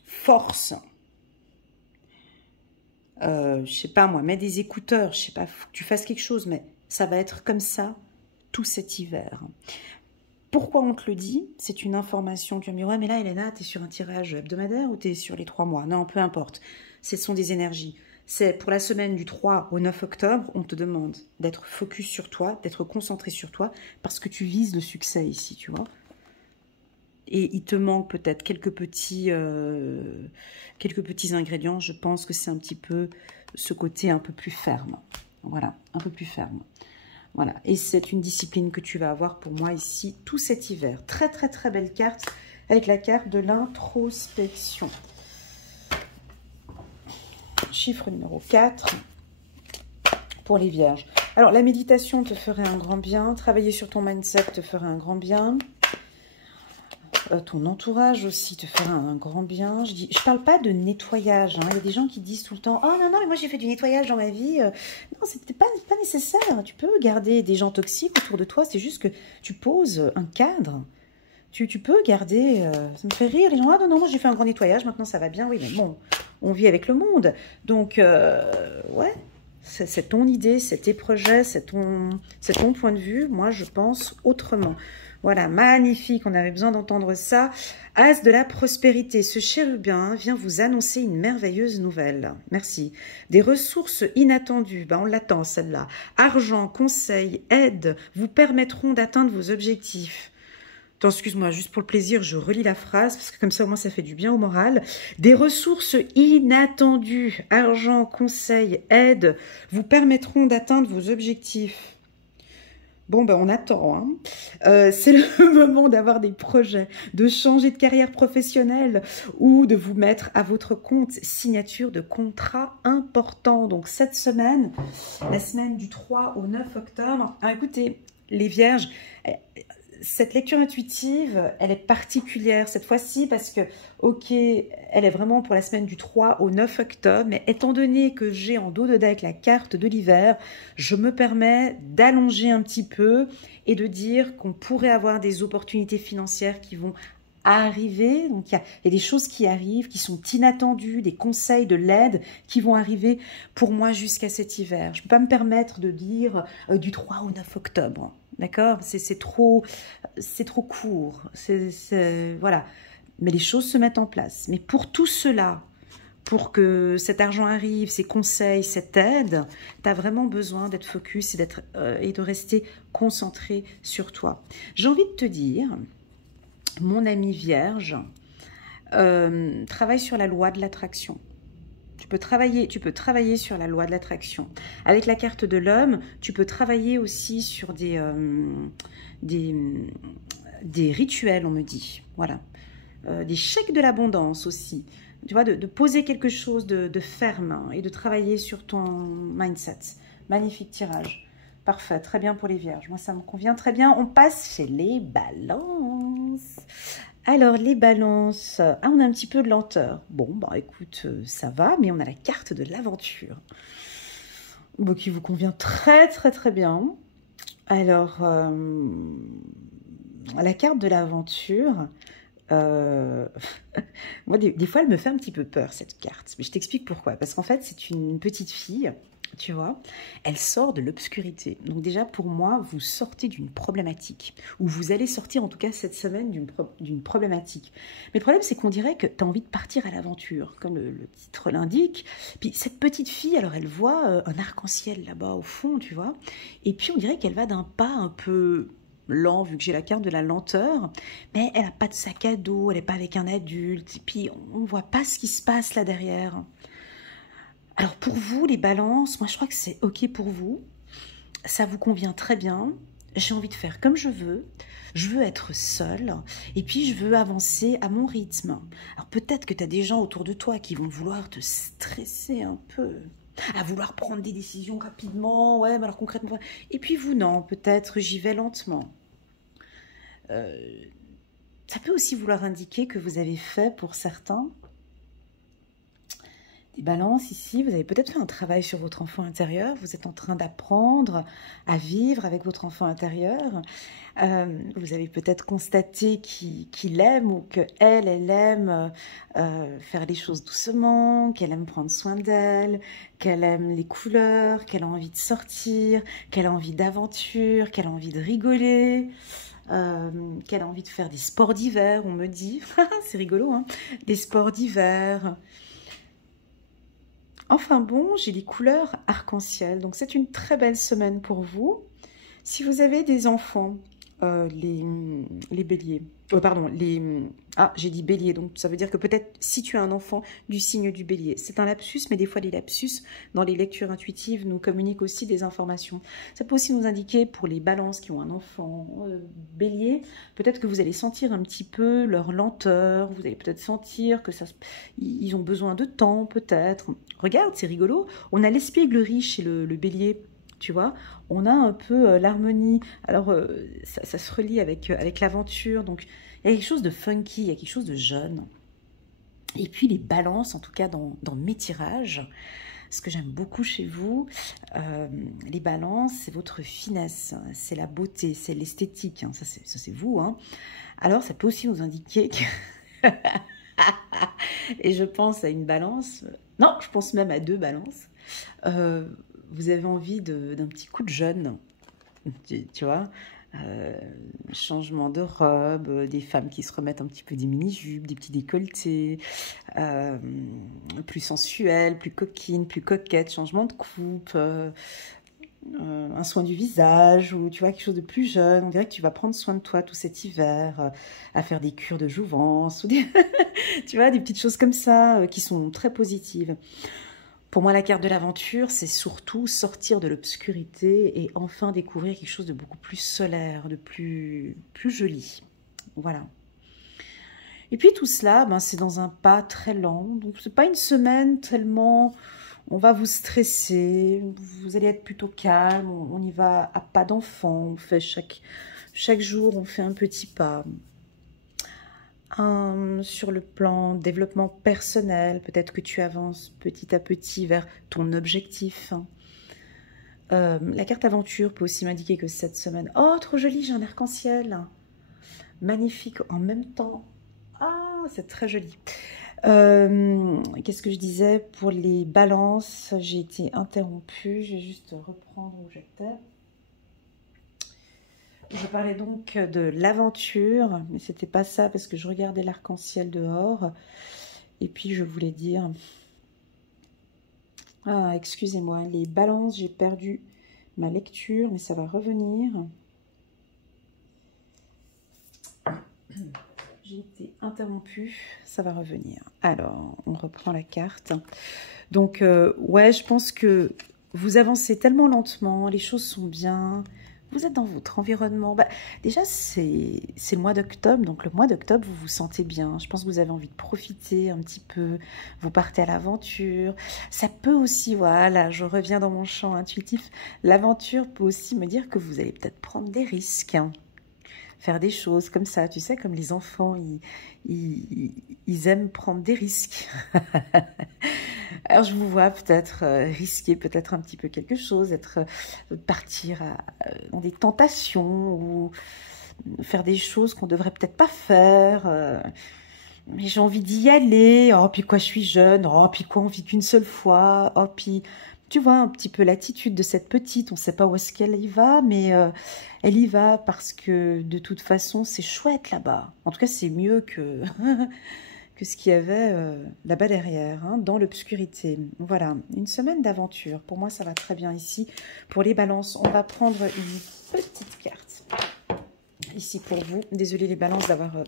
force. Je sais pas moi, mets des écouteurs, je sais pas, faut que tu fasses quelque chose, mais ça va être comme ça tout cet hiver. Pourquoi on te le dit? C'est une information. Tu vas me dire, ouais, mais là, Elena, tu es sur un tirage hebdomadaire ou tu es sur les 3 mois? Non, peu importe. Ce sont des énergies. C'est pour la semaine du 3 au 9 octobre, on te demande d'être focus sur toi, d'être concentré sur toi, parce que tu vises le succès ici, tu vois. Et il te manque peut-être quelques petits ingrédients. Je pense que c'est un petit peu ce côté un peu plus ferme. Voilà, un peu plus ferme. Voilà, et c'est une discipline que tu vas avoir pour moi ici tout cet hiver. Très, très, très belle carte avec la carte de l'introspection. Chiffre numéro 4 pour les vierges. Alors, la méditation te ferait un grand bien. Travailler sur ton mindset te ferait un grand bien. Ton entourage aussi te fera un grand bien. Je parle pas de nettoyage. Hein. Il y a des gens qui disent tout le temps « Oh non, non, mais moi j'ai fait du nettoyage dans ma vie. » Non, c'était pas nécessaire. Tu peux garder des gens toxiques autour de toi. C'est juste que tu poses un cadre. Tu peux garder... ça me fait rire. Les gens « Ah non, non, moi j'ai fait un grand nettoyage. Maintenant ça va bien. » Oui, mais bon, on vit avec le monde. Donc, ouais, c'est ton idée, c'est tes projets, c'est ton point de vue. Moi, je pense autrement. Voilà, magnifique, on avait besoin d'entendre ça. As de la prospérité, ce chérubin vient vous annoncer une merveilleuse nouvelle. Merci. Des ressources inattendues, on l'attend celle-là. Argent, conseil, aide vous permettront d'atteindre vos objectifs. Attends, excuse-moi, juste pour le plaisir, je relis la phrase, parce que comme ça, au moins, ça fait du bien au moral. Des ressources inattendues, argent, conseil, aide vous permettront d'atteindre vos objectifs. Bon, ben on attend. Hein. C'est le moment d'avoir des projets, de changer de carrière professionnelle ou de vous mettre à votre compte. Signature de contrat important. Donc cette semaine, la semaine du 3 au 9 octobre. Ah, écoutez, les vierges, cette lecture intuitive, elle est particulière cette fois-ci parce que, ok, elle est vraiment pour la semaine du 3 au 9 octobre, mais étant donné que j'ai en dos de deck la carte de l'hiver, je me permets d'allonger un petit peu et de dire qu'on pourrait avoir des opportunités financières qui vont à arriver. Donc, il y a des choses qui arrivent, qui sont inattendues, des conseils, de l'aide qui vont arriver pour moi jusqu'à cet hiver. Je ne peux pas me permettre de dire du 3 au 9 octobre. D'accord? C'est trop court. Voilà. Mais les choses se mettent en place. Mais pour tout cela, pour que cet argent arrive, ces conseils, cette aide, tu as vraiment besoin d'être focus et de rester concentré sur toi. J'ai envie de te dire, mon ami vierge, travaille sur la loi de l'attraction. Tu peux travailler sur la loi de l'attraction. Avec la carte de l'homme, tu peux travailler aussi sur des rituels, on me dit. Voilà. Des chèques de l'abondance aussi. Tu vois, de poser quelque chose de ferme et de travailler sur ton mindset. Magnifique tirage. Parfait, très bien pour les vierges. Moi, ça me convient très bien. On passe chez les balances. Alors, les balances. Ah, on a un petit peu de lenteur. Bon, bah écoute, ça va, mais on a la carte de l'aventure. Bon, qui vous convient très, très, très bien. Alors, la carte de l'aventure... moi, des fois, elle me fait un petit peu peur, cette carte. Mais je t'explique pourquoi. Parce qu'en fait, c'est une petite fille, tu vois. Elle sort de l'obscurité. Donc déjà, pour moi, vous sortez d'une problématique. Ou vous allez sortir, en tout cas, cette semaine, d'une problématique. Mais le problème, c'est qu'on dirait que tu as envie de partir à l'aventure, comme le titre l'indique. Puis cette petite fille, alors, elle voit un arc-en-ciel là-bas, au fond, tu vois. Et puis, on dirait qu'elle va d'un pas un peu... lent, vu que j'ai la carte de la lenteur, mais elle n'a pas de sac à dos, elle n'est pas avec un adulte, et puis on ne voit pas ce qui se passe là derrière. Alors pour vous, les balances, moi je crois que c'est ok pour vous, ça vous convient très bien, j'ai envie de faire comme je veux être seule, et puis je veux avancer à mon rythme. Alors peut-être que tu as des gens autour de toi qui vont vouloir te stresser un peu, à vouloir prendre des décisions rapidement, ouais, mais alors concrètement, et puis vous non, peut-être j'y vais lentement. Ça peut aussi vouloir indiquer que vous avez fait, pour certains, des balances ici. Vous avez peut-être fait un travail sur votre enfant intérieur. Vous êtes en train d'apprendre à vivre avec votre enfant intérieur. Vous avez peut-être constaté qu'il aime ou qu'elle aime faire les choses doucement, qu'elle aime prendre soin d'elle, qu'elle aime les couleurs, qu'elle a envie de sortir, qu'elle a envie d'aventure, qu'elle a envie de rigoler. Qu'elle a envie de faire des sports d'hiver, on me dit. C'est rigolo, hein, des sports d'hiver. Enfin bon, j'ai les couleurs arc-en-ciel. Donc c'est une très belle semaine pour vous. Si vous avez des enfants, les béliers, pardon, j'ai dit bélier, donc ça veut dire que peut-être si tu as un enfant du signe du bélier, c'est un lapsus, mais des fois les lapsus dans les lectures intuitives nous communiquent aussi des informations. Ça peut aussi nous indiquer pour les balances qui ont un enfant bélier, peut-être que vous allez sentir un petit peu leur lenteur, vous allez peut-être sentir que ils ont besoin de temps peut-être. Regarde, c'est rigolo, on a l'espièglerie chez le bélier. Tu vois, on a un peu l'harmonie. Alors, ça se relie avec l'aventure. Donc, il y a quelque chose de funky, il y a quelque chose de jeune. Et puis, les balances, en tout cas dans mes tirages, ce que j'aime beaucoup chez vous, les balances, c'est votre finesse, c'est la beauté, c'est l'esthétique. Hein, ça, c'est vous. Hein. Alors, ça peut aussi nous indiquer que... Et je pense à une balance. Non, je pense même à deux balances. Vous avez envie d'un petit coup de jeune, tu vois, changement de robe, des femmes qui se remettent un petit peu des mini-jupes, des petits décolletés, plus sensuelles, plus coquines, plus coquettes, changement de coupe, un soin du visage, ou tu vois, quelque chose de plus jeune. On dirait que tu vas prendre soin de toi tout cet hiver, à faire des cures de jouvence, ou tu vois, des petites choses comme ça, qui sont très positives. Pour moi, la carte de l'aventure, c'est surtout sortir de l'obscurité et enfin découvrir quelque chose de beaucoup plus solaire, de plus joli. Voilà. Et puis tout cela, ben, c'est dans un pas très lent. Donc, c'est pas une semaine tellement... On va vous stresser, vous allez être plutôt calme, on y va à pas d'enfant, on fait chaque jour, on fait un petit pas. Sur le plan développement personnel, peut-être que tu avances petit à petit vers ton objectif. La carte aventure peut aussi m'indiquer que cette semaine... Oh, trop joli, j'ai un arc-en-ciel. Magnifique en même temps. c'est très joli. Qu'est-ce que je disais? Pour les balances, j'ai été interrompue. Je vais juste reprendre où j'étais. Je parlais donc de l'aventure, mais c'était pas ça parce que je regardais l'arc-en-ciel dehors. Et puis je voulais dire... Ah, excusez-moi, les balances, j'ai perdu ma lecture, mais ça va revenir. J'ai été interrompue, ça va revenir. Alors, on reprend la carte. Donc, ouais, je pense que vous avancez tellement lentement, les choses sont bien, vous êtes dans votre environnement. Bah, déjà, c'est le mois d'octobre, donc le mois d'octobre, vous vous sentez bien. Je pense que vous avez envie de profiter un petit peu, vous partez à l'aventure. Ça peut aussi, voilà, je reviens dans mon champ intuitif, l'aventure peut aussi me dire que vous allez peut-être prendre des risques, hein. Faire des choses comme ça, tu sais, comme les enfants, ils aiment prendre des risques. Alors je vous vois peut-être risquer peut-être un petit peu quelque chose, partir dans des tentations ou faire des choses qu'on devrait peut-être pas faire. Mais j'ai envie d'y aller. Oh, puis quoi, je suis jeune. Oh, puis quoi, on vit qu'une seule fois. Oh, puis tu vois un petit peu l'attitude de cette petite. On ne sait pas où est-ce qu'elle y va, mais elle y va parce que de toute façon, c'est chouette là-bas. En tout cas, c'est mieux que que ce qu'il y avait là-bas derrière, hein, dans l'obscurité. Voilà, une semaine d'aventure. Pour moi, ça va très bien ici. Pour les balances, on va prendre une petite carte ici pour vous. Désolée les balances d'avoir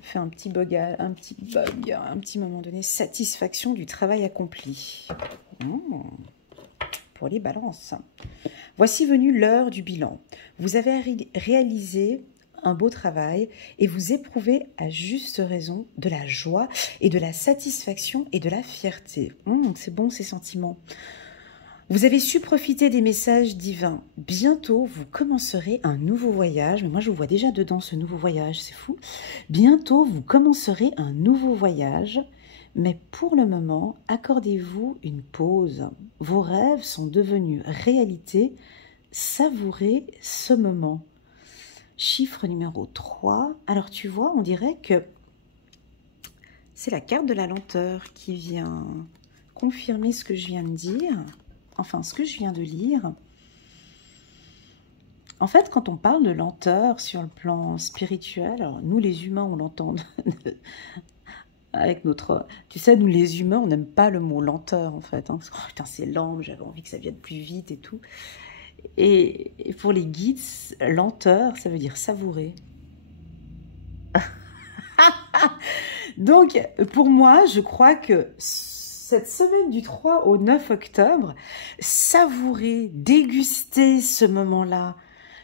fait un petit bug, à un petit moment donné. Satisfaction du travail accompli. Pour les balances. Voici venue l'heure du bilan. Vous avez réalisé un beau travail et vous éprouvez à juste raison de la joie et de la satisfaction et de la fierté. C'est bon ces sentiments. Vous avez su profiter des messages divins. Bientôt, vous commencerez un nouveau voyage. Mais moi, je vous vois déjà dedans, ce nouveau voyage, c'est fou. Bientôt, vous commencerez un nouveau voyage. Mais pour le moment, accordez-vous une pause. Vos rêves sont devenus réalité. Savourez ce moment. Chiffre numéro 3. Alors, tu vois, on dirait que c'est la carte de la lenteur qui vient confirmer ce que je viens de dire. Enfin, ce que je viens de lire. En fait, quand on parle de lenteur sur le plan spirituel, alors nous les humains, on l'entend avec notre... Tu sais, nous les humains, on n'aime pas le mot lenteur en fait. Hein, parce que, oh, putain, c'est lent, j'avais envie que ça vienne plus vite et tout. Et pour les guides, lenteur, ça veut dire savourer. Donc, pour moi, je crois que cette semaine du 3 au 9 octobre, savourer, déguster ce moment-là,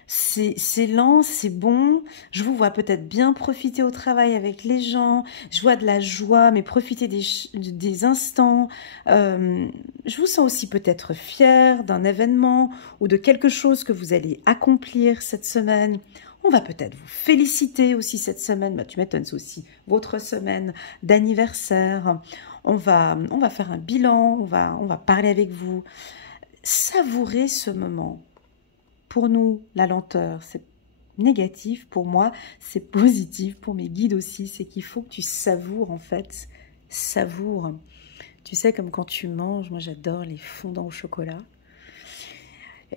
c'est lent, c'est bon. Je vous vois peut-être bien profiter au travail avec les gens. Je vois de la joie, mais profiter des instants. Je vous sens aussi peut-être fier d'un événement ou de quelque chose que vous allez accomplir cette semaine. On va peut-être vous féliciter aussi cette semaine. Bah, tu m'étonnes, c'est aussi votre semaine d'anniversaire. On va faire un bilan, on va parler avec vous. Savourez ce moment. Pour nous, la lenteur, c'est négatif. Pour moi, c'est positif. Pour mes guides aussi, c'est qu'il faut que tu savoures, en fait. Savoure. Tu sais, comme quand tu manges, moi j'adore les fondants au chocolat.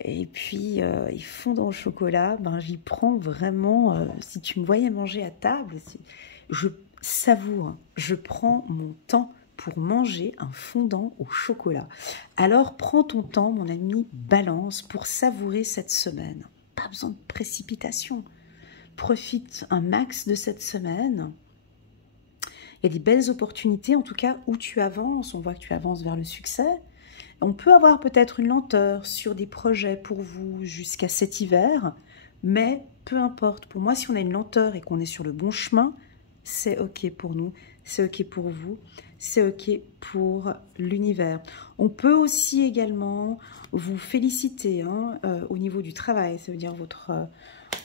Et puis, les fondants au chocolat, ben, j'y prends vraiment... si tu me voyais manger à table, je savoure. Je prends mon temps pour manger un fondant au chocolat. Alors, prends ton temps, mon ami Balance, pour savourer cette semaine. Pas besoin de précipitation. Profite un max de cette semaine. Il y a des belles opportunités, en tout cas, où tu avances. On voit que tu avances vers le succès. On peut avoir peut-être une lenteur sur des projets pour vous jusqu'à cet hiver, mais peu importe. Pour moi, si on a une lenteur et qu'on est sur le bon chemin, c'est OK pour nous, c'est OK pour vous, c'est OK pour l'univers. On peut aussi également vous féliciter hein, au niveau du travail, ça veut dire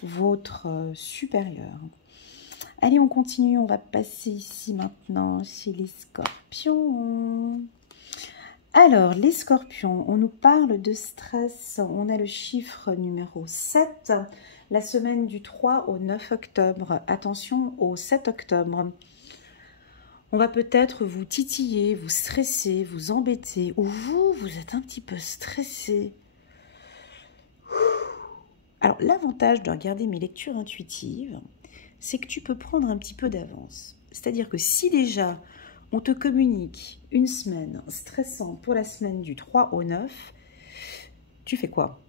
votre supérieur. Allez, on continue, on va passer ici maintenant chez les scorpions. Alors, les scorpions, on nous parle de stress, on a le chiffre numéro 7, la semaine du 3 au 9 octobre. Attention au 7 octobre. on va peut-être vous titiller, vous stresser, vous embêter, ou vous êtes un petit peu stressé. Alors, l'avantage de regarder mes lectures intuitives, c'est que tu peux prendre un petit peu d'avance. C'est-à-dire que si déjà on te communique une semaine stressante pour la semaine du 3 au 9, tu fais quoi?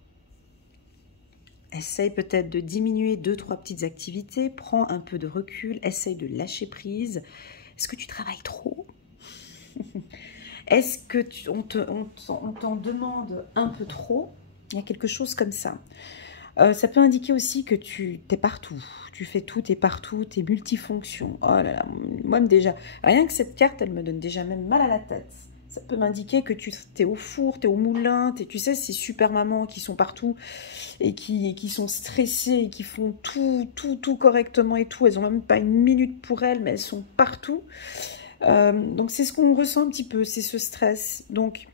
Essaye peut-être de diminuer 2-3 petites activités, prends un peu de recul, essaye de lâcher prise. Est-ce que tu travailles trop? Est-ce que on t'en demande un peu trop? Il y a quelque chose comme ça. Ça peut indiquer aussi que tu es partout. Tu fais tout, tu es partout, tu es multifonction. Oh là là, moi-même déjà, rien que cette carte, elle me donne déjà même mal à la tête. Ça peut m'indiquer que tu es au four, tu es au moulin, tu sais, ces super mamans qui sont partout et qui sont stressées et qui font tout correctement et tout. Elles n'ont même pas une minute pour elles, mais elles sont partout. Donc c'est ce qu'on ressent un petit peu, c'est ce stress. Donc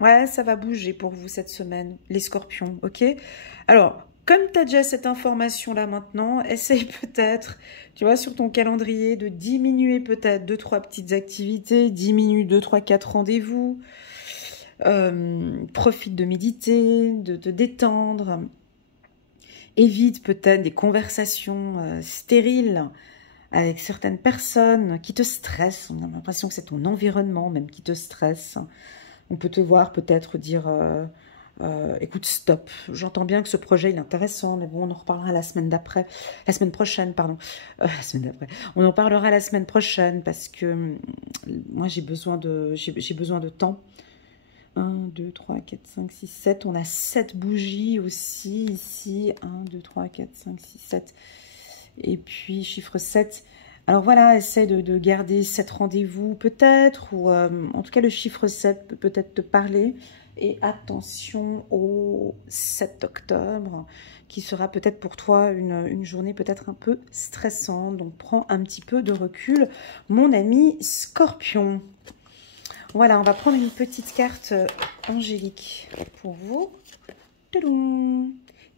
ouais, ça va bouger pour vous cette semaine, les scorpions, ok? Alors, comme tu as déjà cette information-là maintenant, essaye peut-être, tu vois, sur ton calendrier, de diminuer peut-être 2-3 petites activités, diminue 2-3-4 rendez-vous, profite de méditer, de te détendre, évite peut-être des conversations stériles avec certaines personnes qui te stressent. On a l'impression que c'est ton environnement même qui te stresse. On peut te voir peut-être dire écoute, stop, j'entends bien que ce projet il est intéressant, mais bon, on en reparlera la semaine d'après, la semaine prochaine, pardon, la semaine d'après. On en parlera la semaine prochaine parce que moi j'ai besoin de temps. 1, 2, 3, 4, 5, 6, 7. On a 7 bougies aussi ici. 1, 2, 3, 4, 5, 6, 7. Et puis chiffre 7. Alors voilà, essaie de garder 7 rendez-vous peut-être, ou en tout cas le chiffre 7 peut peut-être te parler. Et attention au 7 octobre, qui sera peut-être pour toi une journée peut-être un peu stressante. Donc prends un petit peu de recul, mon ami Scorpion. Voilà, on va prendre une petite carte angélique pour vous. Tadam!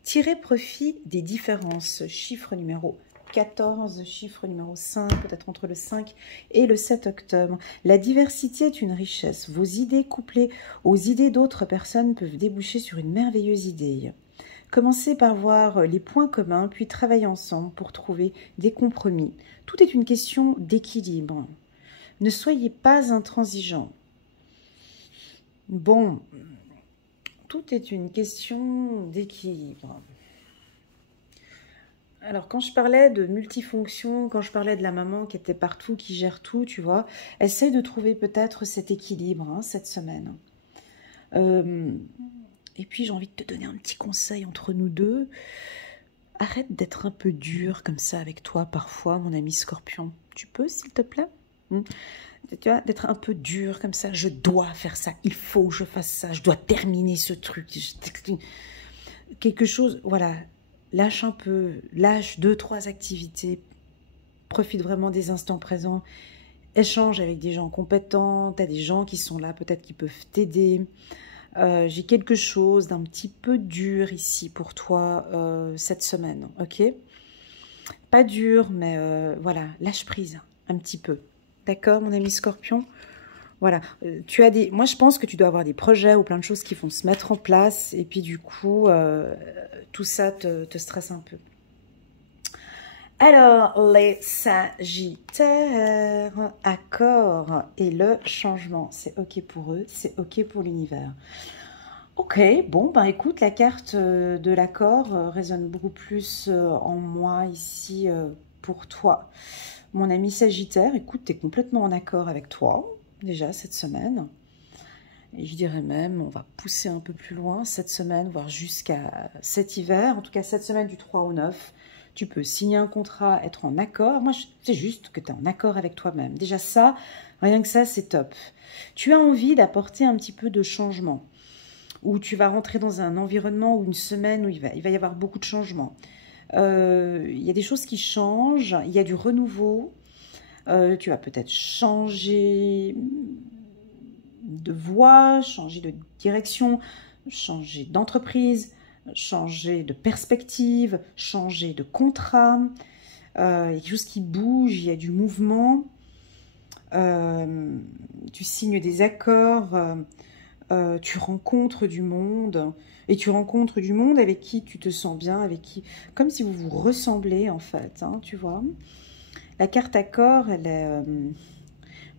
Tirez profit des différences. Chiffre numéro 14, chiffre numéro 5, peut-être entre le 5 et le 7 octobre. La diversité est une richesse. Vos idées couplées aux idées d'autres personnes peuvent déboucher sur une merveilleuse idée. Commencez par voir les points communs, puis travaillez ensemble pour trouver des compromis. Tout est une question d'équilibre. Ne soyez pas intransigeants. Bon, tout est une question d'équilibre. Alors, quand je parlais de multifonction, quand je parlais de la maman qui était partout, qui gère tout, tu vois, essaye de trouver peut-être cet équilibre cette semaine. Et puis, j'ai envie de te donner un petit conseil entre nous deux. Arrête d'être un peu dur comme ça avec toi parfois, mon ami Scorpion. Tu peux, s'il te plaît? Tu vois, d'être un peu dur comme ça. Je dois faire ça, il faut que je fasse ça, je dois terminer ce truc. Quelque chose, voilà. Lâche un peu, lâche 2-3 activités, profite vraiment des instants présents, échange avec des gens compétents, tu as des gens qui sont là, peut-être qui peuvent t'aider. J'ai quelque chose d'un petit peu dur ici pour toi cette semaine, ok? Pas dur, mais voilà, lâche prise un petit peu. D'accord, mon ami Scorpion? Voilà, moi je pense que tu dois avoir des projets ou plein de choses qui vont se mettre en place et puis du coup, tout ça te stresse un peu. Alors, les Sagittaires, accord et le changement, c'est ok pour eux, c'est ok pour l'univers. Ok, bon, ben écoute, la carte de l'accord résonne beaucoup plus en moi ici pour toi. Mon ami Sagittaire, écoute, tu es complètement en accord avec toi. Déjà cette semaine, et je dirais même, on va pousser un peu plus loin cette semaine, voire jusqu'à cet hiver, en tout cas cette semaine du 3 au 9, tu peux signer un contrat, être en accord. Moi, c'est juste que tu es en accord avec toi-même. Déjà ça, rien que ça, c'est top. Tu as envie d'apporter un petit peu de changement, où tu vas rentrer dans un environnement ou une semaine où il va y avoir beaucoup de changements. Il y a des choses qui changent, il y a du renouveau. Tu vas peut-être changer de voie, changer de direction, changer d'entreprise, changer de perspective, changer de contrat. Il y a quelque chose qui bouge, il y a du mouvement. tu signes des accords, tu rencontres du monde, et tu rencontres du monde avec qui tu te sens bien, avec qui, comme si vous vous ressemblez en fait, hein, tu vois. La carte accord, elle est,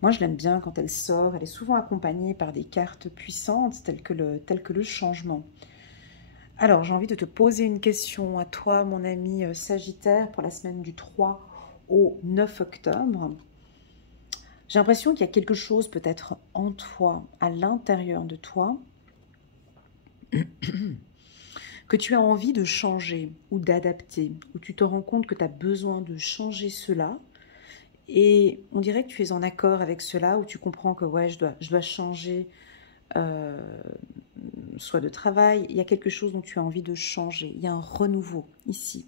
moi je l'aime bien quand elle sort, elle est souvent accompagnée par des cartes puissantes telles que le changement. Alors j'ai envie de te poser une question à toi, mon ami Sagittaire, pour la semaine du 3 au 9 octobre. J'ai l'impression qu'il y a quelque chose peut-être en toi, à l'intérieur de toi, que tu as envie de changer ou d'adapter, où tu te rends compte que tu as besoin de changer cela, et on dirait que tu es en accord avec cela, où tu comprends que ouais, je dois changer, soit de travail, il y a quelque chose dont tu as envie de changer, il y a un renouveau ici.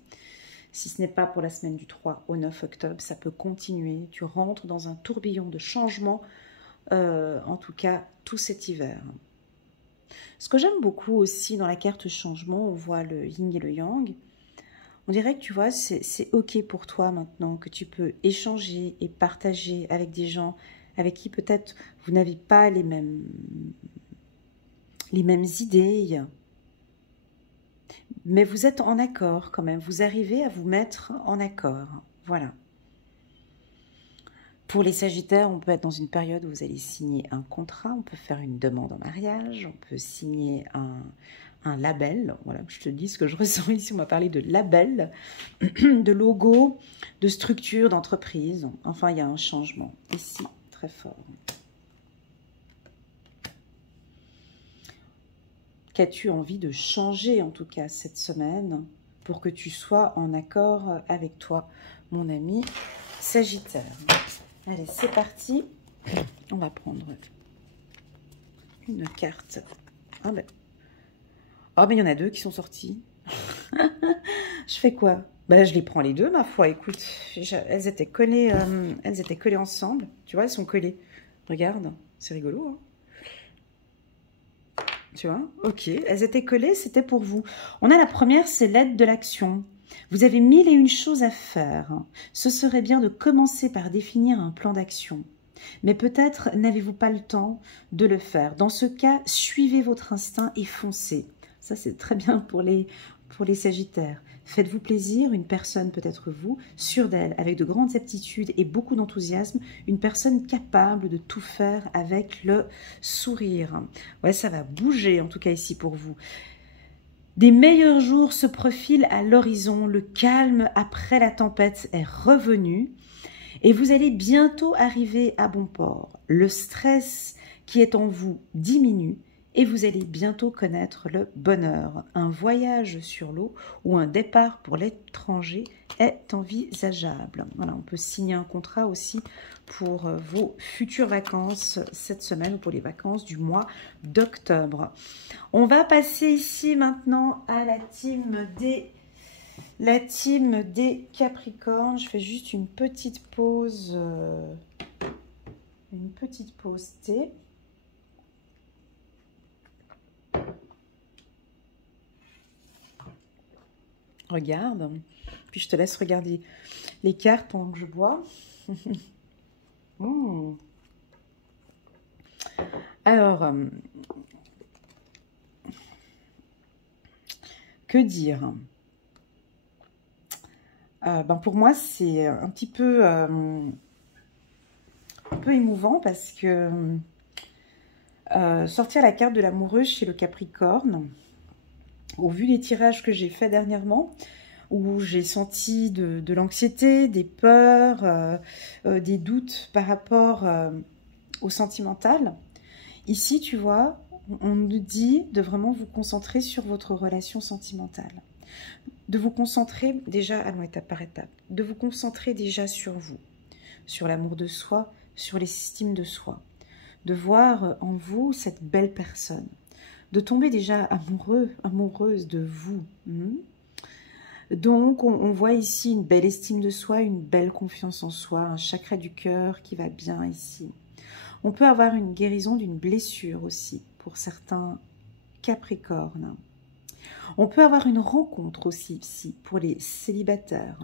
Si ce n'est pas pour la semaine du 3 au 9 octobre, ça peut continuer, tu rentres dans un tourbillon de changement, en tout cas tout cet hiver. Ce que j'aime beaucoup aussi dans la carte changement, on voit le yin et le yang. On dirait que tu vois, c'est ok pour toi maintenant, que tu peux échanger et partager avec des gens avec qui peut-être vous n'avez pas les mêmes idées, mais vous êtes en accord quand même, vous arrivez à vous mettre en accord, voilà. Pour les Sagittaires, on peut être dans une période où vous allez signer un contrat, on peut faire une demande en mariage, on peut signer un label. Voilà, je te dis ce que je ressens ici, on m'a parlé de label, de logo, de structure, d'entreprise. Enfin, il y a un changement ici, très fort. Qu'as-tu envie de changer, en tout cas, cette semaine, pour que tu sois en accord avec toi, mon ami Sagittaire? Allez, c'est parti. On va prendre une carte. Ah ben, il y en a deux qui sont sortis. Je fais quoi? Ben, je les prends les deux, ma foi. Écoute, elles étaient collées ensemble. Tu vois, elles sont collées. Regarde, c'est rigolo, hein? Tu vois? Ok, elles étaient collées, c'était pour vous. On a la première, c'est l'aide de l'action. Vous avez 1001 choses à faire. Ce serait bien de commencer par définir un plan d'action. Mais peut-être n'avez-vous pas le temps de le faire. Dans ce cas, suivez votre instinct et foncez. Ça, c'est très bien pour les Sagittaires. Faites-vous plaisir, une personne, peut-être vous, sûre d'elle, avec de grandes aptitudes et beaucoup d'enthousiasme, une personne capable de tout faire avec le sourire. Ouais, ça va bouger, en tout cas ici pour vous. Des meilleurs jours se profilent à l'horizon, le calme après la tempête est revenu et vous allez bientôt arriver à bon port. Le stress qui est en vous diminue et vous allez bientôt connaître le bonheur. Un voyage sur l'eau ou un départ pour l'étranger est envisageable. Voilà, on peut signer un contrat aussi pour vos futures vacances cette semaine ou pour les vacances du mois d'octobre. On va passer ici maintenant à la team des Capricornes. Je fais juste une petite pause thé. Regarde, puis je te laisse regarder les cartes pendant que je bois. Alors, que dire? Pour moi, c'est un petit peu émouvant parce que sortir la carte de l'amoureux chez le Capricorne, au vu des tirages que j'ai fait dernièrement, où j'ai senti de l'anxiété, des peurs, des doutes par rapport au sentimental. Ici, tu vois, on nous dit de vraiment vous concentrer sur votre relation sentimentale. De vous concentrer déjà, allons étape par étape, de vous concentrer déjà sur vous, sur l'amour de soi, sur l'estime de soi, de voir en vous cette belle personne, de tomber déjà amoureux, amoureuse de vous. Donc, on voit ici une belle estime de soi, une belle confiance en soi, un chakra du cœur qui va bien ici. On peut avoir une guérison d'une blessure aussi, pour certains Capricornes. On peut avoir une rencontre aussi ici, pour les célibataires.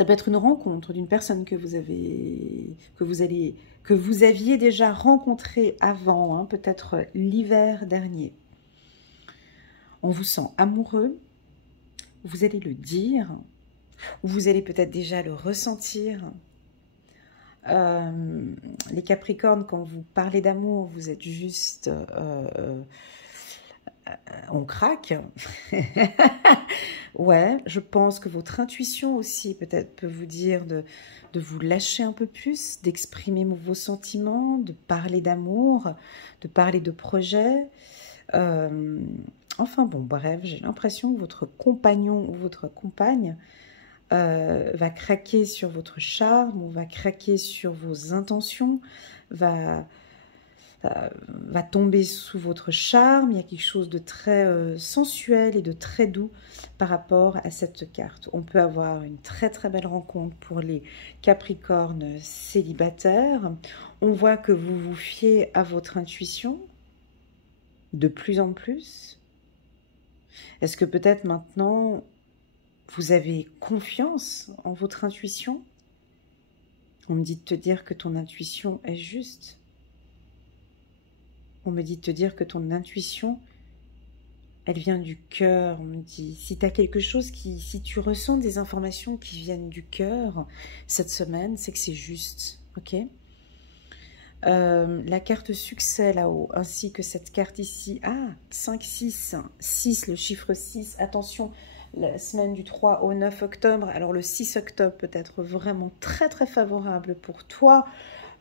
Ça peut être une rencontre d'une personne que vous aviez déjà rencontrée avant, hein, peut-être l'hiver dernier. On vous sent amoureux, vous allez le dire, ou vous allez peut-être déjà le ressentir. Les Capricornes, quand vous parlez d'amour, vous êtes juste... on craque. Ouais, je pense que votre intuition aussi peut-être peut vous dire de vous lâcher un peu plus, d'exprimer vos sentiments, de parler d'amour, de parler de projets. Enfin bon, bref, j'ai l'impression que votre compagnon ou votre compagne va craquer sur votre charme, ou va craquer sur vos intentions, va tomber sous votre charme. Il y a quelque chose de très sensuel et de très doux par rapport à cette carte. On peut avoir une très très belle rencontre pour les Capricornes célibataires. On voit que vous vous fiez à votre intuition de plus en plus. Est-ce que peut-être maintenant vous avez confiance en votre intuition? On me dit de te dire que ton intuition est juste. On me dit de te dire que ton intuition, elle vient du cœur. On me dit, si tu as quelque chose si tu ressens des informations qui viennent du cœur cette semaine, c'est que c'est juste, ok? La carte succès là-haut, ainsi que cette carte ici, 5, 6, 6, le chiffre 6, attention, la semaine du 3 au 9 octobre, alors le 6 octobre peut être vraiment très très favorable pour toi.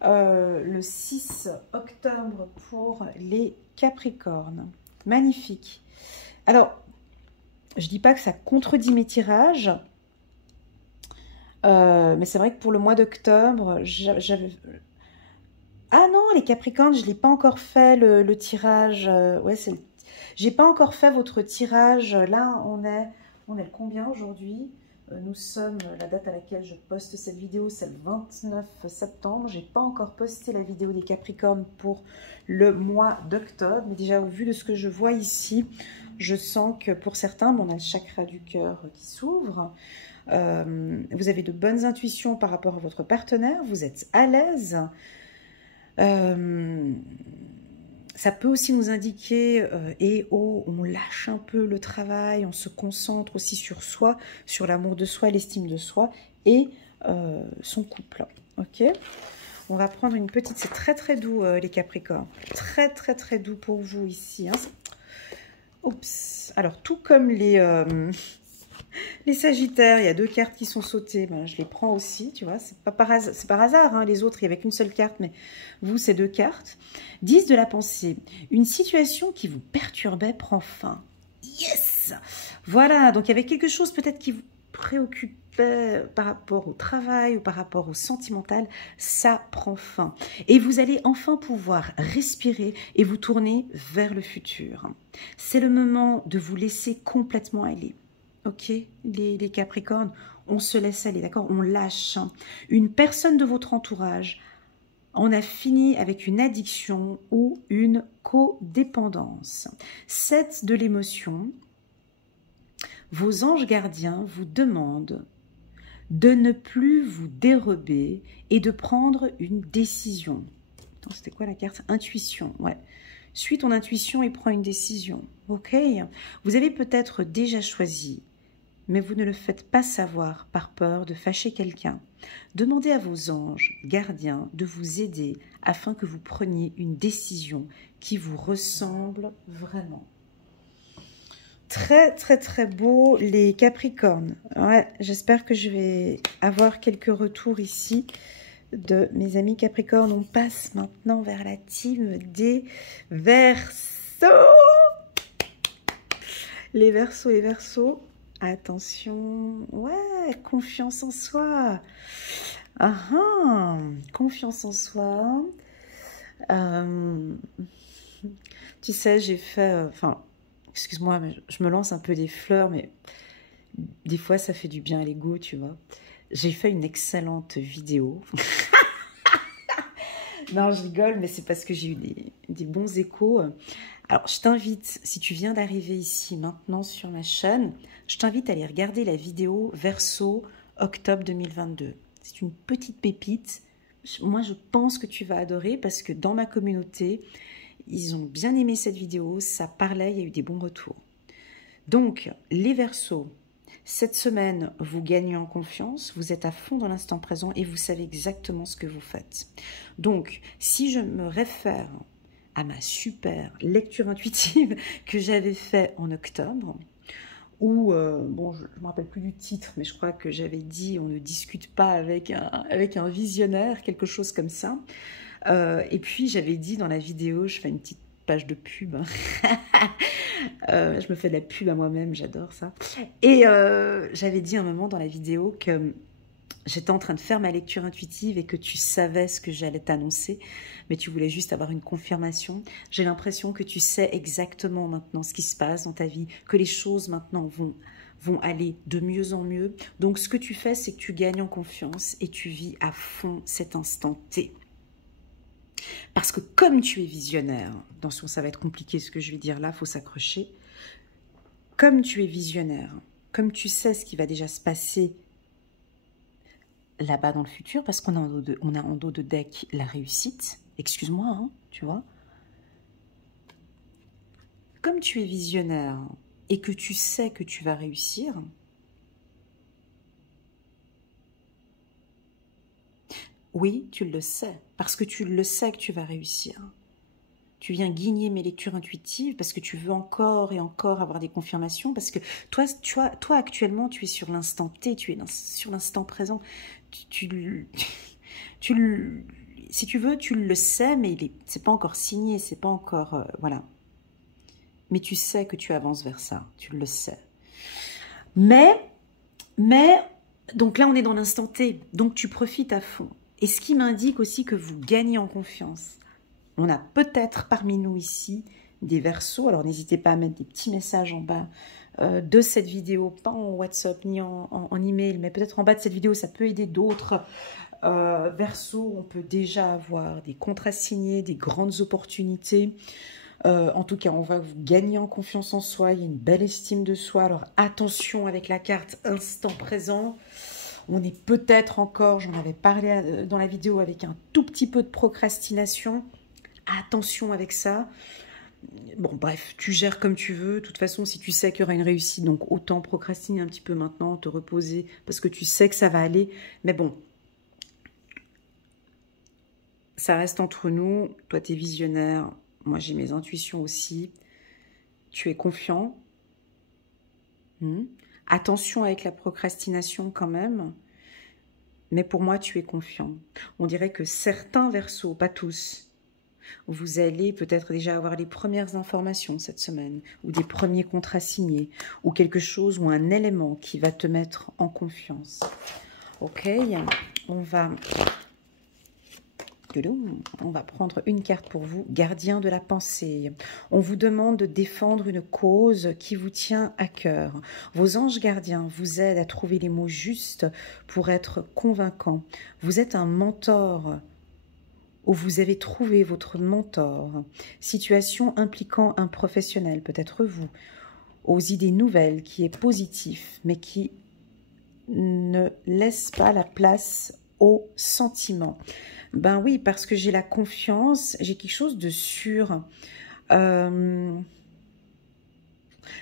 Le 6 octobre pour les Capricornes. Magnifique. Alors, je dis pas que ça contredit mes tirages, mais c'est vrai que pour le mois d'octobre, j'avais... Ah non, les Capricornes, je ne l'ai pas encore fait le tirage. Ouais, j'ai pas encore fait votre tirage. Là, on est le combien aujourd'hui? Nous sommes, la date à laquelle je poste cette vidéo, c'est le 29 septembre. J'ai pas encore posté la vidéo des Capricornes pour le mois d'octobre. Mais déjà, au vu de ce que je vois ici, je sens que pour certains, on a le chakra du cœur qui s'ouvre. Vous avez de bonnes intuitions par rapport à votre partenaire. Vous êtes à l'aise. Ça peut aussi nous indiquer, on lâche un peu le travail, on se concentre aussi sur soi, sur l'amour de soi, l'estime de soi et son couple. Ok, on va prendre une petite, c'est très très doux les Capricornes, très très très doux pour vous ici. Hein. Oups, alors tout comme les Sagittaires, il y a 2 cartes qui sont sautées, ben, je les prends aussi, tu vois, c'est pas par hasard, hein, les autres, il n'y avait qu'une seule carte, mais vous, c'est 2 cartes. 10 de la pensée, une situation qui vous perturbait prend fin. Yes! Voilà, donc il y avait quelque chose peut-être qui vous préoccupait par rapport au travail ou par rapport au sentimental, ça prend fin. Et vous allez enfin pouvoir respirer et vous tourner vers le futur. C'est le moment de vous laisser complètement aller. Ok, les Capricornes, on se laisse aller, d'accord? On lâche. Une personne de votre entourage en a fini avec une addiction ou une codépendance. 7 de l'émotion, vos anges gardiens vous demandent de ne plus vous dérober et de prendre une décision. C'était quoi la carte? Intuition, ouais. Suis ton intuition et prends une décision. Ok, vous avez peut-être déjà choisi, mais vous ne le faites pas savoir par peur de fâcher quelqu'un. Demandez à vos anges gardiens de vous aider afin que vous preniez une décision qui vous ressemble vraiment. Très très très beau les Capricornes. Ouais, j'espère que je vais avoir quelques retours ici de mes amis Capricornes. On passe maintenant vers la team des Verseaux. Les Verseaux. Attention, ouais, confiance en soi. Confiance en soi. Tu sais, j'ai fait, excuse-moi, mais je me lance un peu des fleurs, mais des fois, ça fait du bien à l'ego, tu vois. J'ai fait une excellente vidéo. Non, je rigole, mais c'est parce que j'ai eu des bons échos. Alors, je t'invite, si tu viens d'arriver ici maintenant sur ma chaîne, je t'invite à aller regarder la vidéo Verseau octobre 2022. C'est une petite pépite. Moi, je pense que tu vas adorer parce que dans ma communauté, ils ont bien aimé cette vidéo, ça parlait, il y a eu des bons retours. Donc, les Verseaux, cette semaine, vous gagnez en confiance, vous êtes à fond dans l'instant présent et vous savez exactement ce que vous faites. Donc, si je me réfère à ma super lecture intuitive que j'avais fait en octobre, où, bon, je ne me rappelle plus du titre, mais je crois que j'avais dit on ne discute pas avec un visionnaire, quelque chose comme ça. Et puis, j'avais dit dans la vidéo, je fais une petite page de pub, je me fais de la pub à moi-même, j'adore ça. Et j'avais dit un moment dans la vidéo que j'étais en train de faire ma lecture intuitive et que tu savais ce que j'allais t'annoncer, mais tu voulais juste avoir une confirmation. J'ai l'impression que tu sais exactement maintenant ce qui se passe dans ta vie, que les choses maintenant vont aller de mieux en mieux. Donc ce que tu fais, c'est que tu gagnes en confiance et tu vis à fond cet instant T. Parce que comme tu es visionnaire, attention, ça va être compliqué ce que je vais dire là, il faut s'accrocher. Comme tu es visionnaire, comme tu sais ce qui va déjà se passer là-bas dans le futur, parce qu'on a en dos de deck la réussite, excuse-moi, hein, tu vois. Comme tu es visionnaire et que tu sais que tu vas réussir, oui, tu le sais, parce que tu le sais que tu vas réussir. Tu viens guigner mes lectures intuitives parce que tu veux encore et encore avoir des confirmations, parce que toi actuellement, tu es sur l'instant T, tu es sur l'instant présent. Si tu veux, tu le sais, mais c'est pas encore signé, c'est pas encore... voilà. Mais tu sais que tu avances vers ça, tu le sais. Mais, donc là, on est dans l'instant T, donc tu profites à fond. Et ce qui m'indique aussi que vous gagnez en confiance. On a peut-être parmi nous ici des Verseaux, alors n'hésitez pas à mettre des petits messages en bas de cette vidéo, pas en WhatsApp ni en email, mais peut-être en bas de cette vidéo, ça peut aider d'autres. Verseaux, on peut déjà avoir des contrats signés, des grandes opportunités. En tout cas, on va vous gagner en confiance en soi, il y a une belle estime de soi. Alors attention avec la carte instant présent. On est peut-être encore, j'en avais parlé dans la vidéo, avec un tout petit peu de procrastination. Attention avec ça. Bon, bref, tu gères comme tu veux. De toute façon, si tu sais qu'il y aura une réussite, donc autant procrastiner un petit peu maintenant, te reposer, parce que tu sais que ça va aller. Mais bon, ça reste entre nous. Toi, tu es visionnaire. Moi, j'ai mes intuitions aussi. Tu es confiant. Attention avec la procrastination quand même. Mais pour moi, tu es confiant. On dirait que certains Verseaux, pas tous, vous allez peut-être déjà avoir les premières informations cette semaine, ou des premiers contrats signés, ou quelque chose, ou un élément qui va te mettre en confiance. Ok, on va prendre une carte pour vous, gardien de la pensée. On vous demande de défendre une cause qui vous tient à cœur. Vos anges gardiens vous aident à trouver les mots justes pour être convaincants. Vous êtes un mentor ou vous avez trouvé votre mentor. Situation impliquant un professionnel, peut-être vous, aux idées nouvelles, qui est positif, mais qui ne laisse pas la place aux sentiments. Ben oui, parce que j'ai la confiance, j'ai quelque chose de sûr. Avec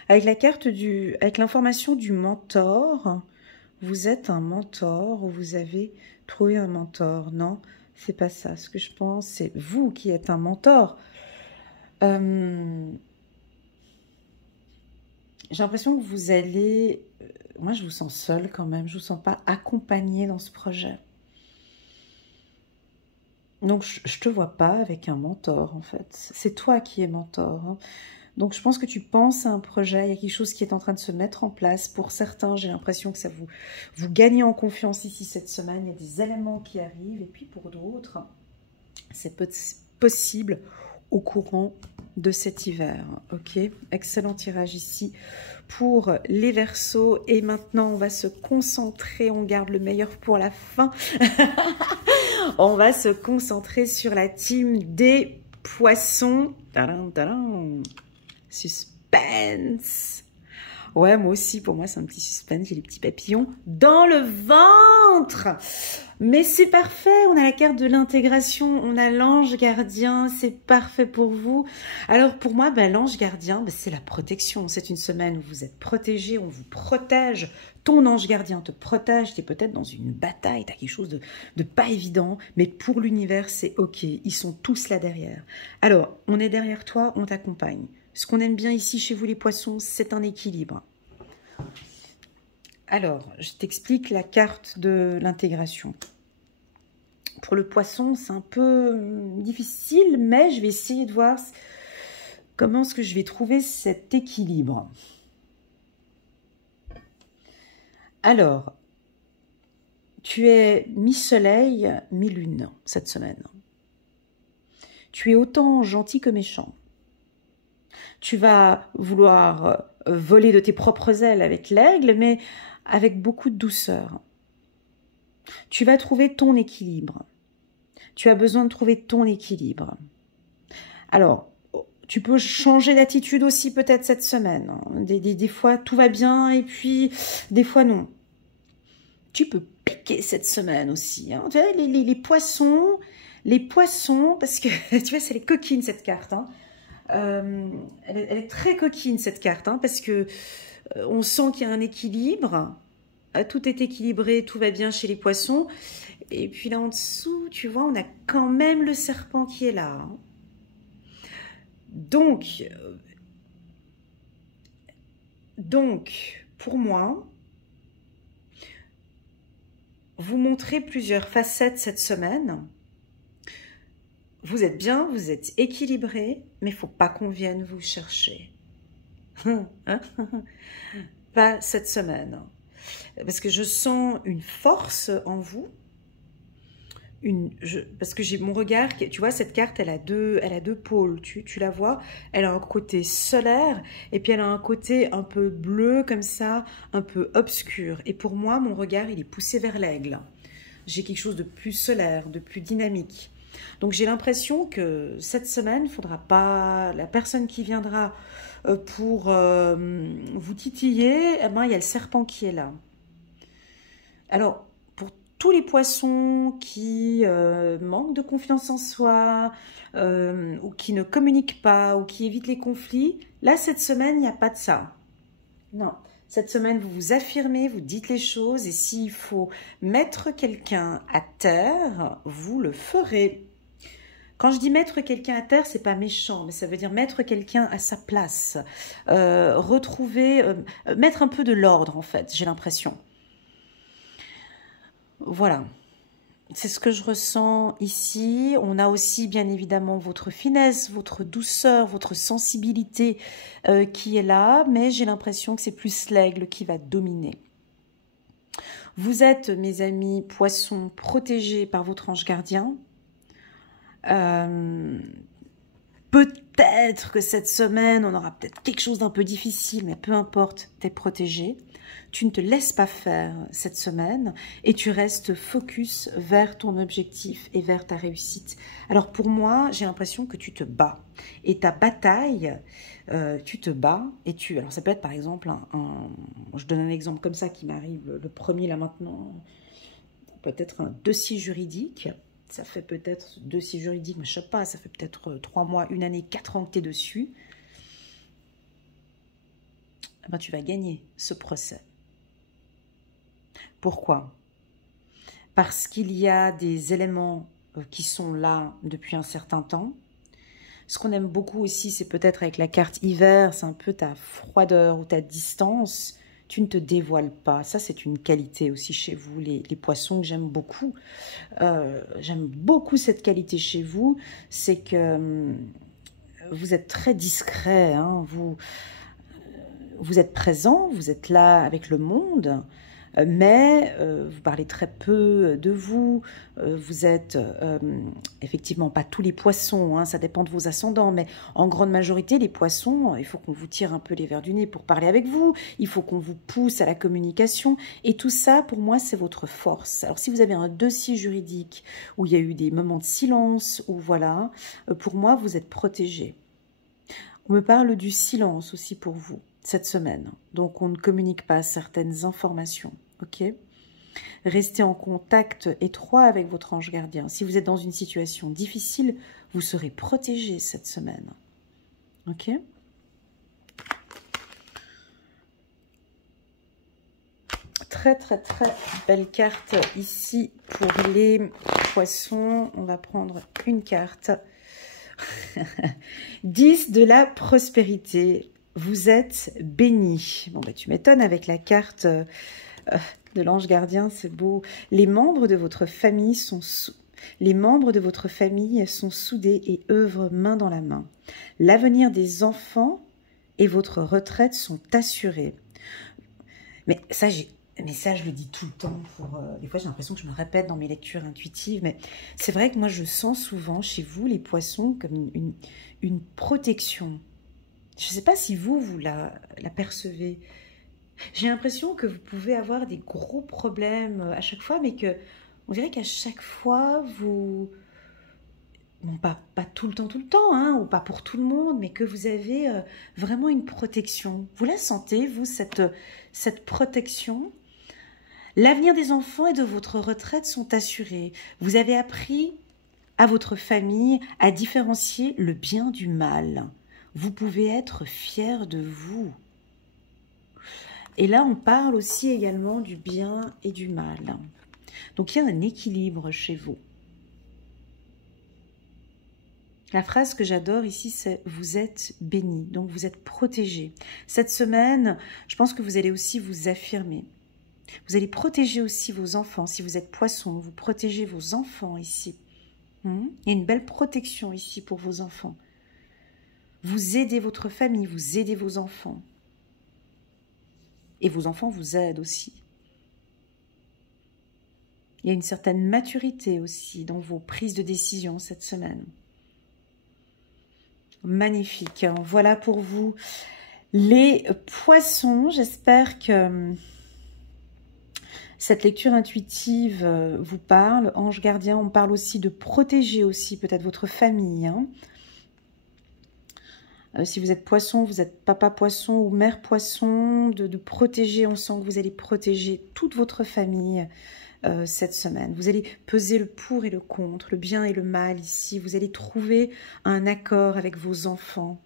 la carte avec l'information du mentor, vous êtes un mentor ou vous avez trouvé un mentor. Non, c'est pas ça. Ce que je pense, c'est vous qui êtes un mentor. J'ai l'impression que vous allez... Moi, je vous sens seule quand même. Je ne vous sens pas accompagnée dans ce projet. Donc, je ne te vois pas avec un mentor, en fait. C'est toi qui es mentor. Hein. Donc, je pense que tu penses à un projet. Il y a quelque chose qui est en train de se mettre en place. Pour certains, j'ai l'impression que ça vous gagnez en confiance ici cette semaine. Il y a des éléments qui arrivent. Et puis, pour d'autres, c'est possible au courant de cet hiver. Ok, excellent tirage ici pour les Verseaux. Et maintenant, on va se concentrer. On garde le meilleur pour la fin. On va se concentrer sur la team des Poissons. Tadam, tadam. Suspense. Ouais, moi aussi, pour moi, c'est un petit suspense. J'ai les petits papillons dans le ventre. Mais c'est parfait, on a la carte de l'intégration, on a l'ange gardien, c'est parfait pour vous. Alors pour moi, l'ange gardien, c'est la protection. C'est une semaine où vous êtes protégé, on vous protège. Ton ange gardien te protège, tu es peut-être dans une bataille, tu as quelque chose de pas évident, mais pour l'univers, c'est ok, ils sont tous là derrière. Alors, on est derrière toi, on t'accompagne. Ce qu'on aime bien ici chez vous les poissons, c'est un équilibre. Alors, je t'explique la carte de l'intégration. Pour le poisson, c'est un peu difficile, mais je vais essayer de voir comment est-ce que je vais trouver cet équilibre. Alors, tu es mi-soleil, mi-lune cette semaine. Tu es autant gentil que méchant. Tu vas vouloir voler de tes propres ailes avec l'aigle, mais avec beaucoup de douceur. Tu vas trouver ton équilibre. Tu as besoin de trouver ton équilibre. Alors, tu peux changer d'attitude aussi peut-être cette semaine. Des fois, tout va bien et puis des fois, non. Tu peux piquer cette semaine aussi. Hein. Tu vois, les poissons, parce que tu vois, c'est les coquines cette carte. Hein. Elle est très coquine cette carte, hein, parce que on sent qu'il y a un équilibre. Tout est équilibré, tout va bien chez les poissons. Et puis là en dessous, tu vois, on a quand même le serpent qui est là. Hein. Donc, pour moi, vous montrez plusieurs facettes cette semaine. Vous êtes bien, vous êtes équilibré, mais il ne faut pas qu'on vienne vous chercher. Pas cette semaine. Parce que je sens une force en vous. Parce que j'ai mon regard, tu vois, cette carte, elle a deux pôles, tu la vois, elle a un côté solaire, et puis elle a un côté un peu bleu, comme ça, un peu obscur. Et pour moi, mon regard, il est poussé vers l'aigle. J'ai quelque chose de plus solaire, de plus dynamique. Donc j'ai l'impression que cette semaine, il ne faudra pas, la personne qui viendra pour vous titiller, eh ben, il y a le serpent qui est là. Alors, tous les poissons qui manquent de confiance en soi, ou qui ne communiquent pas, ou qui évitent les conflits, là, cette semaine, il n'y a pas de ça. Non, cette semaine, vous vous affirmez, vous dites les choses, et s'il faut mettre quelqu'un à terre, vous le ferez. Quand je dis mettre quelqu'un à terre, c'est pas méchant, mais ça veut dire mettre quelqu'un à sa place, mettre un peu de l'ordre, en fait, j'ai l'impression. Voilà, c'est ce que je ressens ici. On a aussi bien évidemment votre finesse, votre douceur, votre sensibilité qui est là, mais j'ai l'impression que c'est plus l'aigle qui va dominer. Vous êtes, mes amis poissons, protégés par votre ange gardien. Peut-être que cette semaine, on aura peut-être quelque chose d'un peu difficile, mais peu importe, tu es protégé. Tu ne te laisses pas faire cette semaine et tu restes focus vers ton objectif et vers ta réussite. Alors pour moi, j'ai l'impression que tu te bats. Et ta bataille, tu te bats et tu... Alors ça peut être par exemple, je donne un exemple comme ça qui m'arrive, le premier là maintenant, peut-être un dossier juridique. Ça fait peut-être dossier juridique, mais je ne sais pas, ça fait peut-être 3 mois, 1 année, 4 ans que tu es dessus. Eh ben, tu vas gagner ce procès. Pourquoi? Parce qu'il y a des éléments qui sont là depuis un certain temps. Ce qu'on aime beaucoup aussi, c'est peut-être avec la carte hiver, c'est un peu ta froideur ou ta distance. Tu ne te dévoiles pas. Ça, c'est une qualité aussi chez vous, les poissons, que j'aime beaucoup. J'aime beaucoup cette qualité chez vous. C'est que vous êtes très discret. Hein, vous êtes présent, vous êtes là avec le monde. Mais vous parlez très peu de vous, vous êtes effectivement pas tous les poissons, hein, ça dépend de vos ascendants, mais en grande majorité, les poissons, il faut qu'on vous tire un peu les verres du nez pour parler avec vous, il faut qu'on vous pousse à la communication, et tout ça, pour moi, c'est votre force. Alors, si vous avez un dossier juridique où il y a eu des moments de silence, ou voilà, pour moi, vous êtes protégé. On me parle du silence aussi pour vous. cette semaine. Donc, on ne communique pas certaines informations, ok? Restez en contact étroit avec votre ange gardien. Si vous êtes dans une situation difficile, vous serez protégé cette semaine, ok? Très, très, très belle carte ici pour les poissons. On va prendre une carte. 10 de la prospérité. Vous êtes béni. Bon, bah, tu m'étonnes avec la carte de l'ange gardien, c'est beau. Les membres de votre famille sont soudés et œuvrent main dans la main. L'avenir des enfants et votre retraite sont assurés. Mais ça, je le dis tout le temps. Des fois, j'ai l'impression que je me répète dans mes lectures intuitives. Mais c'est vrai que moi, je sens souvent chez vous, les poissons, comme une protection. Je ne sais pas si vous la percevez. J'ai l'impression que vous pouvez avoir des gros problèmes à chaque fois, mais on dirait qu'à chaque fois, vous... Bon, pas tout le temps, hein, ou pas pour tout le monde, mais que vous avez vraiment une protection. Vous la sentez, vous, cette protection? L'avenir des enfants et de votre retraite sont assurés. Vous avez appris à votre famille à différencier le bien du mal. Vous pouvez être fiers de vous. Et là, on parle aussi également du bien et du mal. Donc, il y a un équilibre chez vous. La phrase que j'adore ici, c'est « vous êtes béni », donc vous êtes protégé. Cette semaine, je pense que vous allez aussi vous affirmer. Vous allez protéger aussi vos enfants. Si vous êtes poisson, vous protégez vos enfants ici. Il y a une belle protection ici pour vos enfants. Vous aidez votre famille, vous aidez vos enfants. Et vos enfants vous aident aussi. Il y a une certaine maturité aussi dans vos prises de décision cette semaine. Magnifique. Voilà pour vous les poissons. J'espère que cette lecture intuitive vous parle. Ange gardien, on parle aussi de protéger aussi peut-être votre famille. Si vous êtes poisson, vous êtes papa poisson ou mère poisson, de protéger, on sent que vous allez protéger toute votre famille cette semaine. Vous allez peser le pour et le contre, le bien et le mal ici. Vous allez trouver un accord avec vos enfants.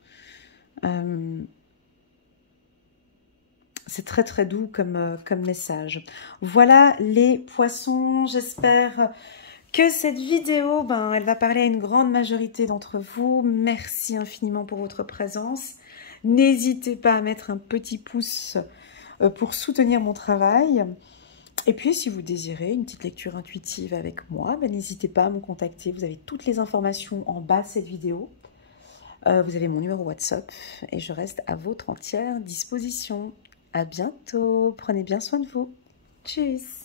C'est très très doux comme message. Voilà les poissons, j'espère que cette vidéo, elle va parler à une grande majorité d'entre vous. Merci infiniment pour votre présence. N'hésitez pas à mettre un petit pouce pour soutenir mon travail. Et puis, si vous désirez une petite lecture intuitive avec moi, n'hésitez pas à me contacter. Vous avez toutes les informations en bas de cette vidéo. Vous avez mon numéro WhatsApp et je reste à votre entière disposition. À bientôt. Prenez bien soin de vous. Tchuss.